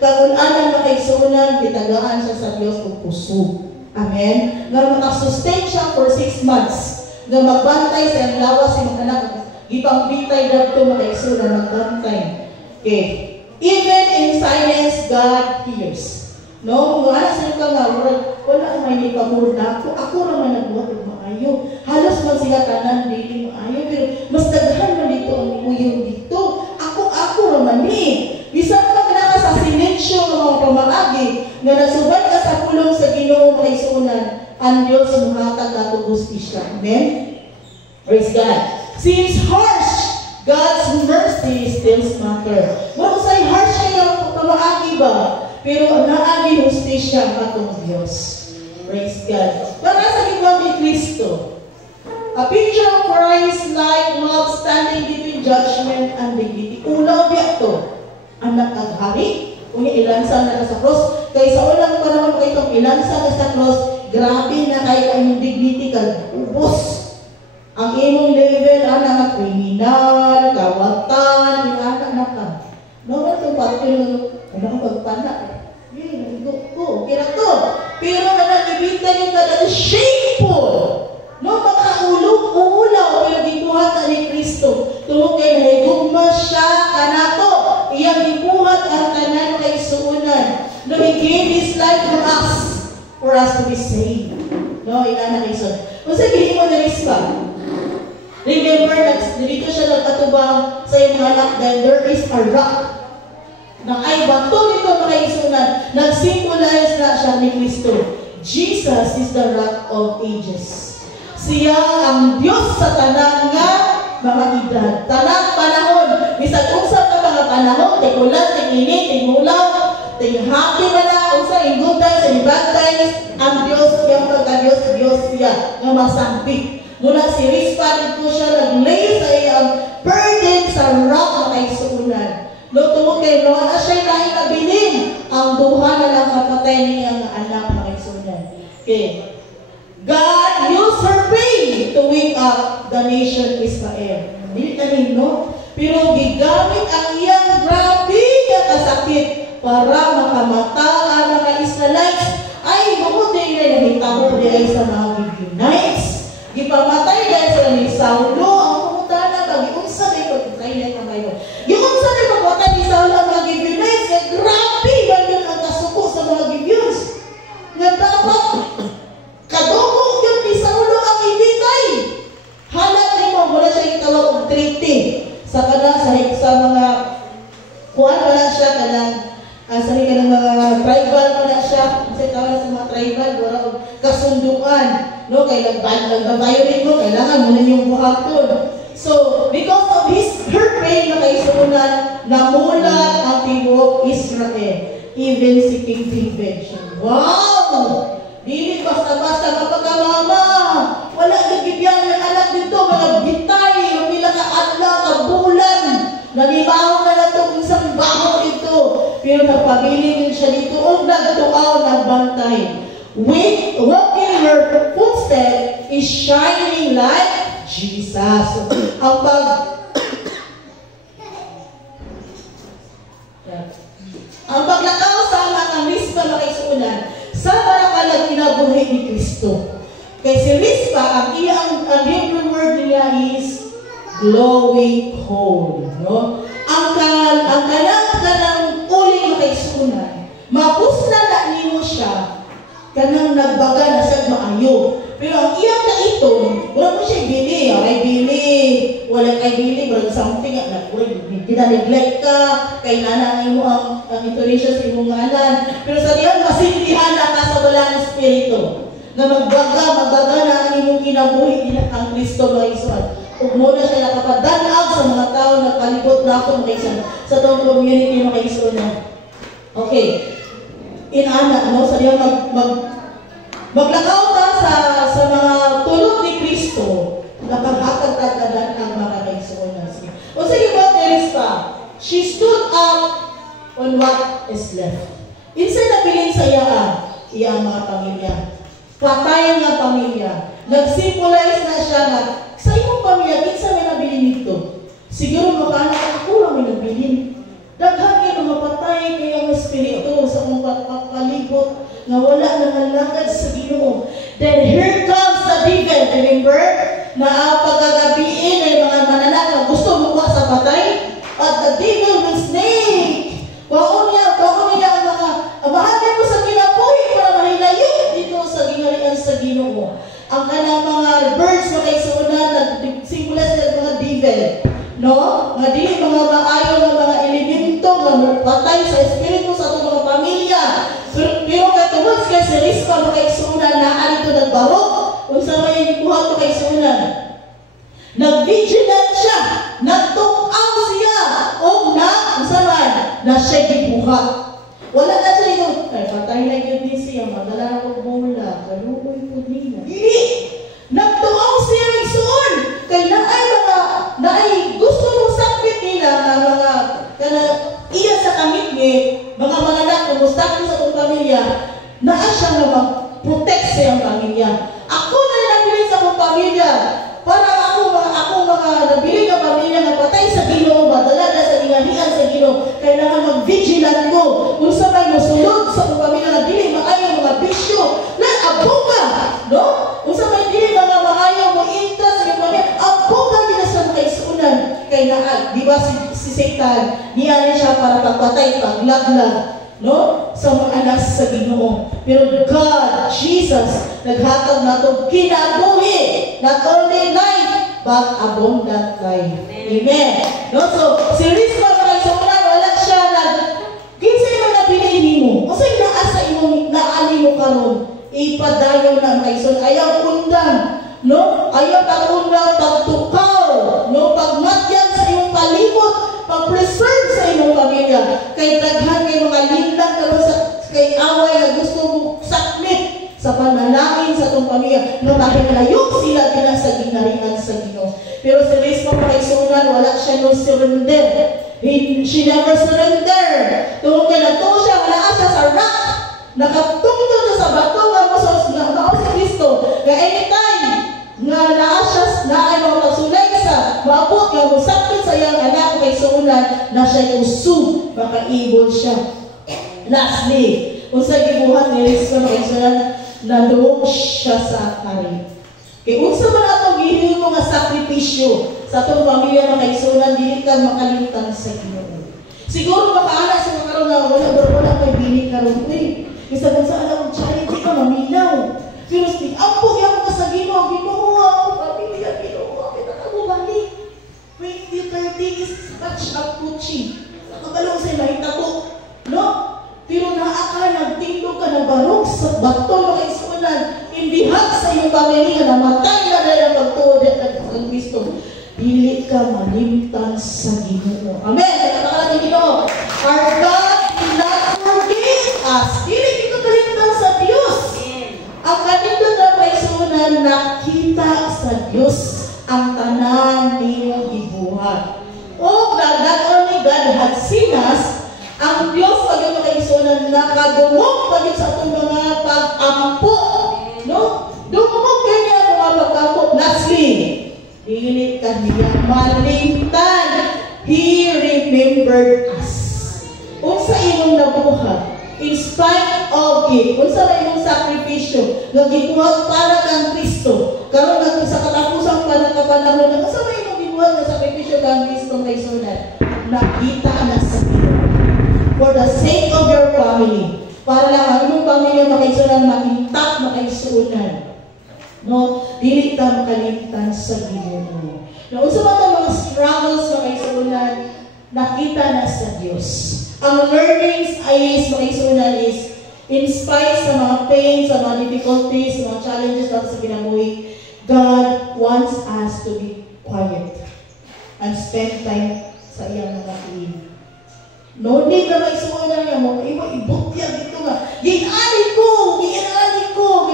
kagunanan na kaisunan, gitagaan siya sa Dios ug puso. Amen. Nga makasustain siya for 6 months. Nga magbantay sa iyang lawas sa mga anak, gipangbitay dagto makaisunan magbantay. Okay. Even in silence, God hears. No, mga anak sa ka nga, wala may ni pabor na ako naman nagbuhat og maayo. Halos man sila tanan dili maayo, pero mas daghan man dito ang uyong dito. Ako naman ni. Bisan pa ka sa silensyo ng mga pamaagi nga nasubay ka sa pulong sa Ginoo makaisunan. Ang Diyos muhatag ato hustisya. Amen? Praise God. Seems harsh, God's mercy still matter. Marusay harsh kayo pamaagi ba? Pero naagi hustisya ang atong Diyos. Praise God. Para sa gitna ni Kristo, a picture of Christ like love standing between judgment and dignity. Unaw biya to. Anak ang hari, kung ilansa na sa cross. Kaya sa unang panahon ko itong ilansa na sa cross, grabe na kayo ang dignity ka, ubos. Ang imong level, anak, kriminal, kawatan, anak na ka. No, ito pa, ano ang pagpanak? Okay na to. Pero ibita yung kada shameful. No, makaulaw, pero gibuhat na ni Kristo. Tungkol kay nahigugma siya, kanato. Iyang gibuhat ang tanan kay suunan. No, He gave His life for us to be saved. No, inana kay suunan. Kung sa gini mo na rispa, remember, dito siya nagkatubang sa iyong anak, that there is a rock na ay bato nito makaisunan. Nag-symbolize na siya ni Kristo. Jesus is the rock of ages. Siya ang Diyos sa tanang nga mga edad. Tanang panahon. Bisag unsa ka mga panahon, tigulan, tinginit, tingulaw, tinghaki man na, unsa, in good times, in bad times, ang Diyos, yung pagka-Diyos siya, nga masambit. Mula si Rispa, dito siya nag-lay sa iyang burden sa rock na kaisunan. Luto kay Noah na siya'y nainabilin ang duha na lang kapatay niyang anak na kaisunan. Okay. God used her pain to wake up the nation Israel. Hindi tanin, no? Pero gigamit ang iyang grabe na kasakit para makamata ang mga Israelites. Ay, mabuti na nahitabo ay sa mga Gibeonites. Gipamatay dahil sa ni Saulo. Ang pumunta na pag-iunsa na ipagkakay na kayo. Iunsa na ipagkakay ni Saulo ang mga Gibeonites. Kaya grabe ba yun ang kasuko sa mga Gibeons? Nga dapat kadugo yun ni Saulo ang ibitay. Halat ni mo, wala siya itawag og treaty. Sa mga kuwan wala siya kanang sa mga tribal wala siya. Kasi tawag sa mga tribal, wala og kasunduan. No, kay nag-violate mo, kailangan mo na yung buhaton. So, because of her pain na kaisunan, namulat ang tibok Israel. Even si King David. Wow! Dili basta-basta kapag mama, wala nagibiyang ng anak dito, mga bitay, pila ka adlaw, ka bulan, nalibaw na na itong isang baho dito. Pero napabilin siya dito, o nagtuaw, nagbantay. Walking her footstep is shining like Jesus. Ang paglakaw sa ang Rispa na kaisunan, sa parakalag kinabuhi ni Kristo. Kaya si Rispa, ang Hebrew word niya is glowing coal. No? Ang kanang uli na kaisunan, mapusla na nimo siya, kanang nagbaga na siya maayo. Pero ang iyang na ito, wala mo siya bili. Wala kay bili, wala something. Kina-neglect ka, kay nanangin mo ang intonation sa imong ngalan. Pero sa diyan, masintihan na ka sa wala ng Espiritu. na magbaga na ang imong kinabuhi din ang Kristo mga igsoon. Ug mo na siya nakapadanag sa mga tao na palibot na ako mga igsoon sa tong community mga igsoon. Okay. Inana no sa diya maglakaw ta sa mga tulog ni Kristo nakaghatag ta kadan ang mga igsoon. O sige ba Teresa? She stood up on what is left. Instead na bilin sa iya mga pamilya. Patay nga pamilya. Nag-symbolize na siya na sa imong pamilya, kinsa may nabilin nito. Siguro makaanak ako lang may nabilin. Daghan kayo mapatay kayong espiritu sa mong palibot nga wala nangalagad sa Ginoo. Then here comes the devil. Remember? Na ang pagagabiin ay mga mananang na gusto mukha sa patay. At the devil will snake. Baon niya ang mga bahagi mo sa kinabuhi para mahilayo dito sa gingharian sa Ginoo. Ang kanang mga birds na kay suunan nagsimula sila mga devil. No? Nga dili mga maayo ng mga elemento nga patay sa espiritu sa atong mga pamilya. Pero katuwas kay si Rispa mga igsuunan na alito nagbarok. Kung sa may ibuhat mo kay suunan. Nag-vigilant siya. Nagtukaw siya. O na siya gibuhat. Wala na siya ito. Ay, patay na yun din siya. Madala na mula. Kaluoy po nila. Hindi. Nagtuaw siya igsoon. Kaya naay gusto mong sakit nila na mga iya sa kamit mga anak na mustakit sa itong pamilya na siya na mag-protect sa iyong pamilya. Ako na nabilin sa akong pamilya para ako mga nabilin na pamilya na patay sa Ginoo, madala na sa gingharian sa Ginoo. Kailangan mag-vigilant ko kung sa may musulod sa akong pamilya na dili maayaw mga bisyo na aboga, no? Kung sa may dili mga maayaw mo interest sa iyong pamilya, aboga nila sa mga isunan. Kaya di ba si Satan, niya siya para pagpatay, paglaglag, no? Sa mga anak sa Ginoo. Pero God, Jesus, naghatag na ito kinabuhi. Not only life, but abundant life. Amen. No? So, si Rizpa mga isunan, wala siya kinsa yung mga pinili mo. Kasi naasa imong naali mo karon ipadayon na mga isunan. Ayaw undang. No? Ayaw pag-undang, pagtukaw. No? Pagmatyan sa imong palibot. Pag-preserve sa imong pamilya. Kay daghan kay mga linlang na kay away na gusto mo saklit sa panalangin sa itong pamilya na mahilayo sila din sa gingharian sa Ginoo. Pero si Rizpa mga isunan, wala siya no surrender. She never surrendered. Tungkol kay nato siya, wala siya sa rock. Nakatungtong na sa bato nga mo sa si Kristo. Nga anytime nga naay mga pasulay sa maabot nga musakit sa iyang anak kay suunan na siya usog, makaibol siya. Lastly, kung sa gibuhat ni Rizpa mga isunan, naduog siya sa kari. Kaya unsa man atong gihimo nga sakripisyo sa atong pamilya mga igsunan, dili ka makalimutan sa Ginoo. Siguro makaana sa mga karon na wala may bili karon Isa sa alam charity ka maminaw. Pero ampo gyud ka sa Ginoo, Ginoo ako pamilya Ginoo, kita ka mo balik. 2030 is such a puchi. Nakabalo sa mahitabo, no? Pero naaka nagtindog ka na barog sa bato mga isunan, imbihag sa iyong pamilya na matay na dahil ang pagtuod at ang Kristo. Dili ka malimtan sa Ginoo. Amen. Kaya Ginoo, our God will not forgive us. Dili kita kalimtan sa Dios. Ang kanito na may isunan, nakita sa Dios ang tanan niyong ibuhat. O not only God had seen us, ang Diyos pag yung mga isunan nakadumog pag sa itong mga pag-ampo. No? Dumog kanya mga pag-ampo. Lastly, dili kanya malimtan. He remembered us. Unsa imong nabuhat, in spite of it, unsa na imong sakripisyo, nga gibuhat para kang Kristo. Karon nga sa katapusang panahon, unsa na imong gibuhat nga sakripisyo kang Kristo mga isunan? Nakita na sa Ginoo. For the sake of your family, para lang ang inyong pamilya makaisunan, makintak makaisunan. No? Dili ta makalimtan sa Ginoo. Na unsa man ang mga struggles makaisunan, nakita na sa Diyos. Ang learnings is makaisunan is In spite sa mga pain, sa mga difficulties, sa mga challenges natin sa kinabuhi, God wants us to be quiet and spend time sa iyang mga iin. No need na maisuon na niya, mga ibutya dito nga. Ginaanin ko,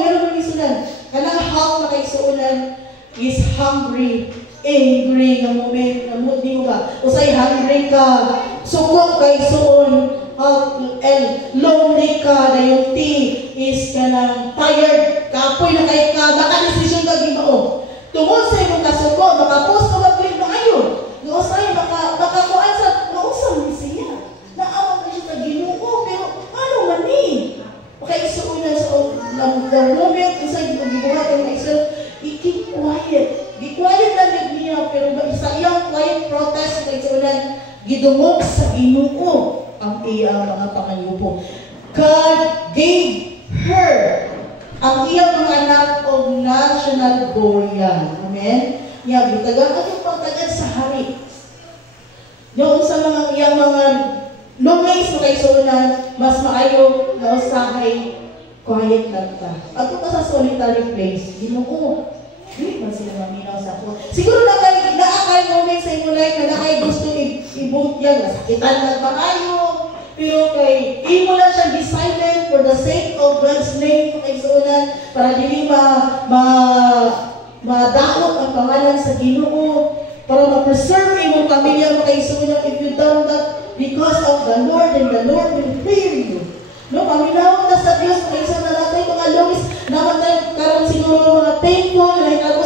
gano'n mo isunan. Kanang help na kaisuunan is hungry, angry nga moment, nga mood mo ba? Usay hungry ka, sukong kaisuon, and lonely ka, na yung T is kanang tired, kapoy na kay ka, baka decision ka gimao. Tungod sa imong kasuko, makapost ka mag-click na ayon. Usay, baka kuan sa, nausang ni siya. Naawag na siya sa Ginoo, pero ano man ni? Makaisuunan sa the moment, usay, gibuhat ang isang, keep quiet. Be quiet lang niya, pero sa iyang quiet protest, kaisuunan, gidungog sa Ginoo ang iyang mga pangayupo. God gave her ang iyang mga anak of national glory. Amen? Niya, bitagan at yung pagtagad sa hari. Noon sa mga iyang mga lungay sa kaisunan, mas maayo na usahay, quiet lang ka. At kung ka sa solitary place, Ginoo, hindi man sila maminaw sa ako. Siguro naakay moment sa inyo life na naakay gusto i-boot yan, nasakitan lang ba kayo? Pero kay, imo lang siya be-silent for the sake of God's name, kaisunan, para dili madakot ang pangalan sa Ginoo, para ma-preserve imong pamilya mo kaisunan. If you done that because of the Lord, and the Lord will hear you. No, paminawag na sa Diyos, kaisunan natin mga longis, naman tayo karon siguro mga painful, like ako